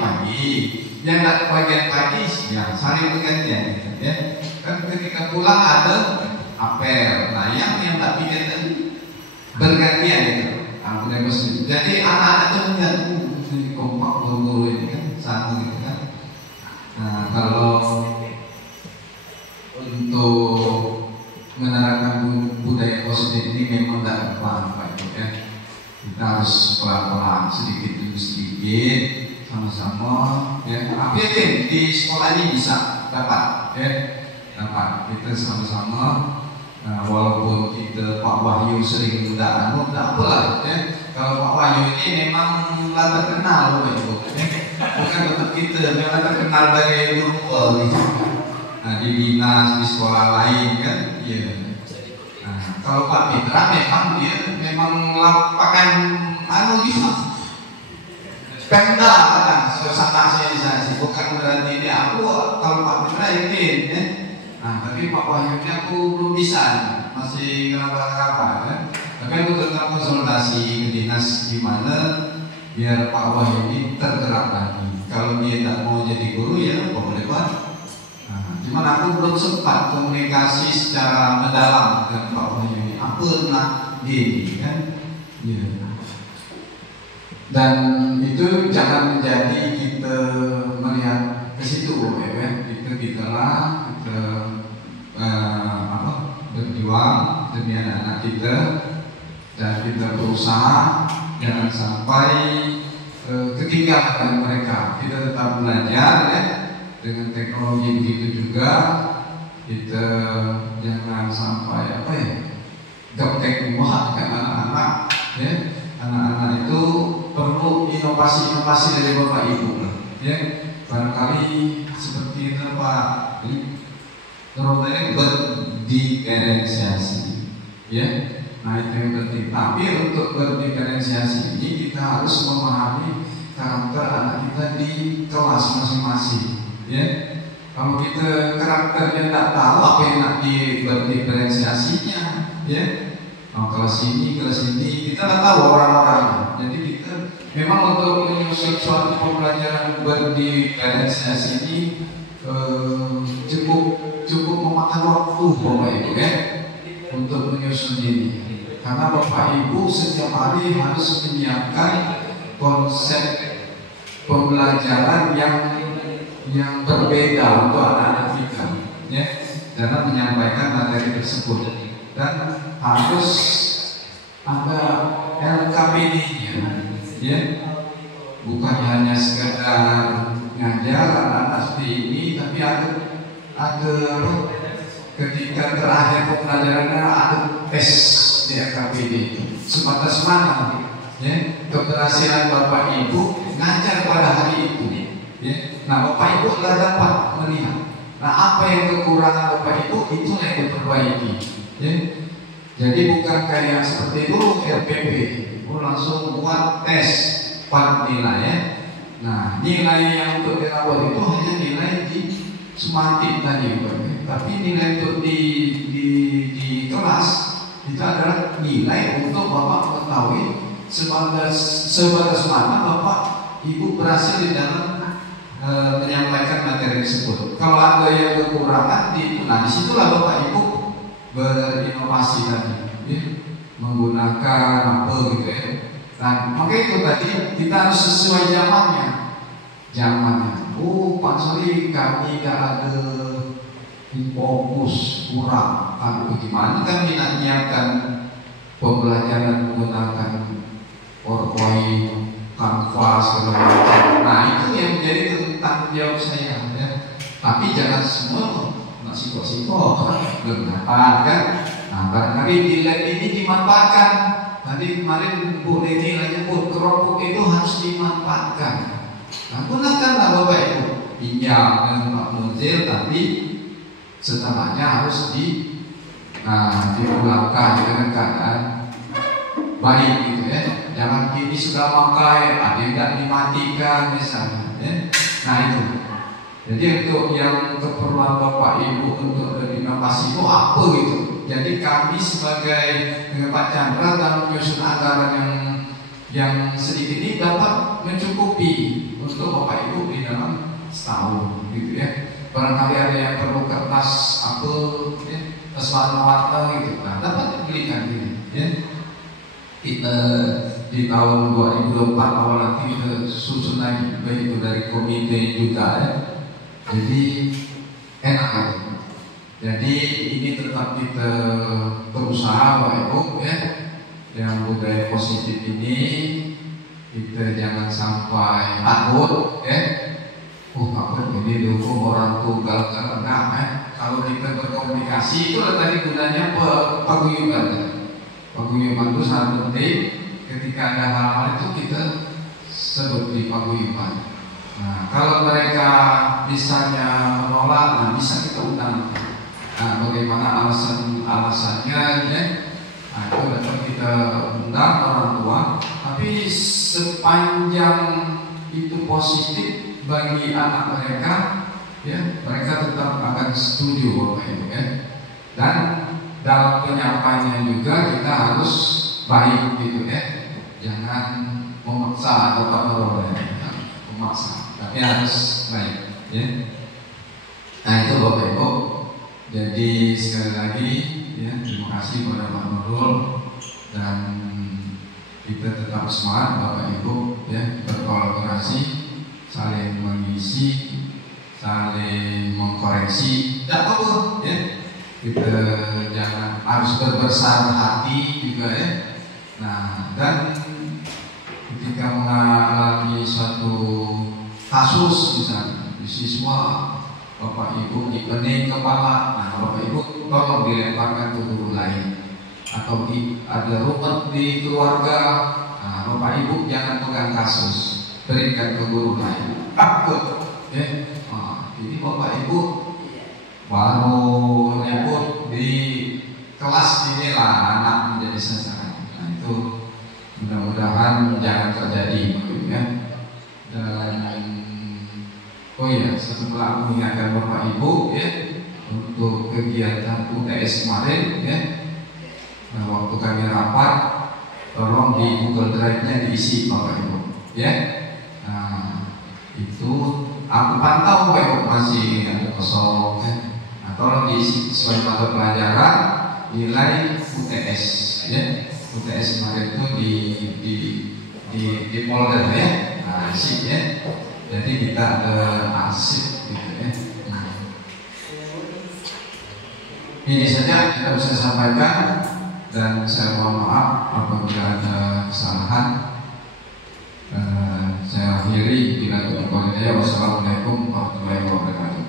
yang datang pagi siang, saling bergantian gitu, ya. Kan ketika pulang ada apel. Nah yang tak piket tadi bergantian gitu. Jadi anak-anak itu melihat kompak guru ini kan satu gitu kan. Nah kalau untuk menerapkan budaya positif ini memang tidak gampang Pak Ibu ya. Kita harus pelan-pelan, sedikit demi sedikit, sama-sama ya. Tapi di sekolah ini bisa dapat ya, dapat kita sama-sama. Walaupun kita Pak Wahyu sering tidak apalah ya. Kalau Pak Wahyu ini memang terkenal loh Ibu, ya. Bukan untuk kita, memang terkenal dari dulu gitu. Nah, di dinas, di sekolah lain kan, iya. Nah, kalau Pak Mitra memang dia memang lapakan gitu. Pemda kan, suasana sosialisasi, bukan berarti ini aku kalau Pak Mitra yakin ya. Nah, tapi Pak Wahyu ini aku belum bisa, masih kenapa-kenapa kan. Tapi aku tetap konsultasi ke dinas di mana biar Pak Wahyu ini tergerak lagi. Kalau dia tak mau jadi guru ya boleh Pak. Nah, cuman aku belum sempat komunikasi secara mendalam dengan Pak Wahyu ini. Apa nak dia kan? Ya. Dan itu jangan menjadi kita melihat ke situ ya kan. Kita lah berjuang demi anak-anak kita dan kita berusaha jangan sampai ketinggalan mereka. Kita tetap belajar ya, dengan teknologi begitu juga kita jangan sampai gaptek buat kan anak-anak ya. Anak-anak itu perlu inovasi-inovasi dari Bapak Ibu ya. Barangkali seperti itu Pak, terutama berdiferensiasi ya. Nah itu yang penting. Tapi untuk berdiferensiasi ini kita harus memahami karakter anak kita di kelas masing-masing ya. Kalau kita karakternya tidak tahu apa yang nak berdiferensiasinya ya. Nah, kelas ini kita tidak tahu orang-orang. Jadi kita memang untuk menyusun suatu pembelajaran berdiferensiasi ini cukup memakan waktu Bapak Ibu ya untuk menyusun ini. Karena Bapak Ibu setiap hari harus menyiapkan konsep pembelajaran yang berbeda untuk anak-anak kita ya, dalam menyampaikan materi tersebut. Dan harus ada LKPD-nya ya, bukan hanya sekedar ngajar anak-anak seperti ini, tapi ada ketika terakhir pembelajarannya ada tes di LKPD itu sebatas mana ya keberhasilan Bapak Ibu ngajar pada hari itu ya. Nah Bapak Ibu nggak dapat melihat apa yang kekurangan Bapak Ibu, itulah yang diperbaiki ya. Jadi bukan kayak seperti dulu LPP langsung buat tes pada nilai ya. Nah nilai yang untuk dirawat itu hanya nilai di semantik tadi tapi nilai untuk di kelas itu adalah nilai untuk Bapak mengetahui sebatas mana Bapak Ibu berhasil di dalam menyampaikan materi tersebut. Kalau ada yang kekurangan di situlah Bapak Ibu berinovasi tadi ya, menggunakan apa gitu ya. Nah maka itu tadi kita harus sesuai zamannya. Pak Sori kami tidak ada fokus kurang. Bagaimana kami nak menyiapkan pembelajaran menggunakan PowerPoint, Canvas, segala macam. Nah itu yang menjadi tanggung jawab saya ya. Tapi jangan semua siko-siko belum dapat kan. Nah barangkali di lab ini dimanfaatkan. Tadi kemarin Bu Leni menyebut keropok itu harus dimanfaatkan. Nah gunakanlah Bapak Ibu, pinjam dengan Pak Munzil, tapi setelahnya harus dipulangkan dengan keadaan baik gitu ya. Jangan kini sudah pakai, ada yang tidak dimatikan misalnya ya. Nah itu. Jadi untuk yang keperluan Bapak Ibu untuk berinovasi itu apa gitu. Jadi kami sebagai Pak Chandra dalam menyusun anggaran yang sedikit ini dapat mencukupi untuk Bapak Ibu di dalam setahun gitu ya. Barangkali ada yang perlu kertas apa ya, kertas warna-warna gitu. Nah dapat dibelikan ini ya. Kita di tahun 2024 awal nanti kita susun lagi baik itu dari komite juga ya. Jadi enak aja. Jadi ini tetap kita berusaha Bapak Ibu ya. Yang budaya positif ini kita jangan sampai takut ya takut ini dukung orang tunggal karena kalau kita berkomunikasi itu tadi gunanya paguyuban. Paguyuban itu sangat penting. Ketika ada hal-hal itu kita sebut di paguyuban. Nah, kalau mereka misalnya menolak, nah bisa kita undang. Nah, bagaimana alasannya ya? Nah, itu dapat kita undang orang tua. Tapi sepanjang itu positif bagi anak mereka, ya mereka tetap akan setuju Bapak Ibu ya. Dan dalam penyampaiannya juga kita harus baik gitu ya. Jangan memaksa atau memaksa, tapi harus baik ya. Nah itu Bapak Ibu. Jadi sekali lagi ya terima kasih kepada Pak Nurul dan kita tetap semangat Bapak Ibu ya berkolaborasi, saling mengisi, saling mengkoreksi. Tidak apa ya. Kita jangan harus berbesar hati juga ya. Nah dan ketika mengalami suatu kasus misalnya di siswa Bapak Ibu dipening kepala, nah Bapak Ibu tolong dilemparkan ke guru lain. Atau ada rumet di keluarga, nah Bapak Ibu jangan pegang kasus, berikan ke guru lain. Takut, ya. Nah, ini Bapak Ibu baru nyebut di kelas inilah anak menjadi sasaran. Nah itu mudah-mudahan jangan terjadi, ya. Dan oh iya, setelah mengingatkan Bapak Ibu, ya, untuk kegiatan UTS kemarin, ya. Nah, waktu kami rapat, tolong di Google Drive-nya diisi Bapak Ibu, ya. Nah, itu aku pantau Bapak Ibu masih kosong, ya. Nah, tolong diisi sesuai mata pelajaran nilai UTS, ya. UTS kemarin itu di folder ya, nah, isi ya. Jadi kita arsip gitu ya. Ini saja kita bisa sampaikan. Dan saya mohon maaf apabila ada kesalahan. Saya akhiri bila berkoordinasi. Wassalamualaikum warahmatullahi wabarakatuh.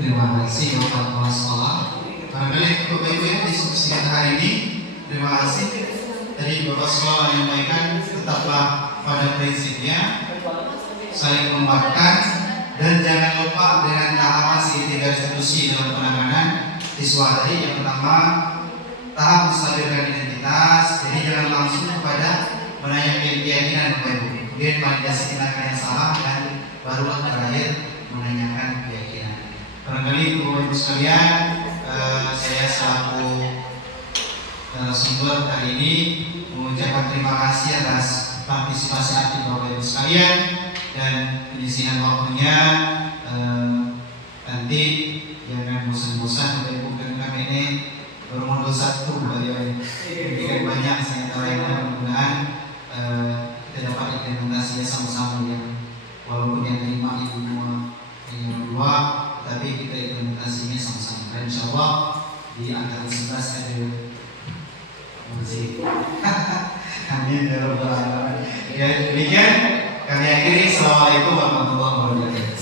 Terima kasih Bapak Kepala Sekolah. Barangkali Bapak Ibu yang diskusikan hari ini, terima kasih. Tadi Bapak Sekolah menyampaikan tetaplah pada prinsipnya, saling menguatkan. Dan jangan lupa dengan tahapan segitiga institusi dalam penanganan siswa tadi. Yang pertama, tahap menstabilkan identitas. Jadi jangan langsung kepada menanyakan keyakinan Bapak Ibu. Kemudian validasi tindakan yang salah dan barulah terakhir menanyakan keyakinan. Barangkali Bapak Ibu sekalian, saya selaku sumber kali ini mengucapkan terima kasih atas partisipasi aktif Bapak Ibu sekalian dan penyisihan waktunya. Nanti jangan bosan-bosan Bapak Ibu, karena kami ini baru modul 1 Bapak Ibu. Jadi banyak saya lainnya, mudah-mudahan kita dapat implementasinya sama-sama ya. Walaupun yang terima Ibu hanya 2, tapi kita implementasinya sama-sama. Dan insya Allah di angkatan 11 ada musik. Amin ya rabbal alamin. Ya demikian kami akhiri. Assalamualaikum warahmatullahi wabarakatuh.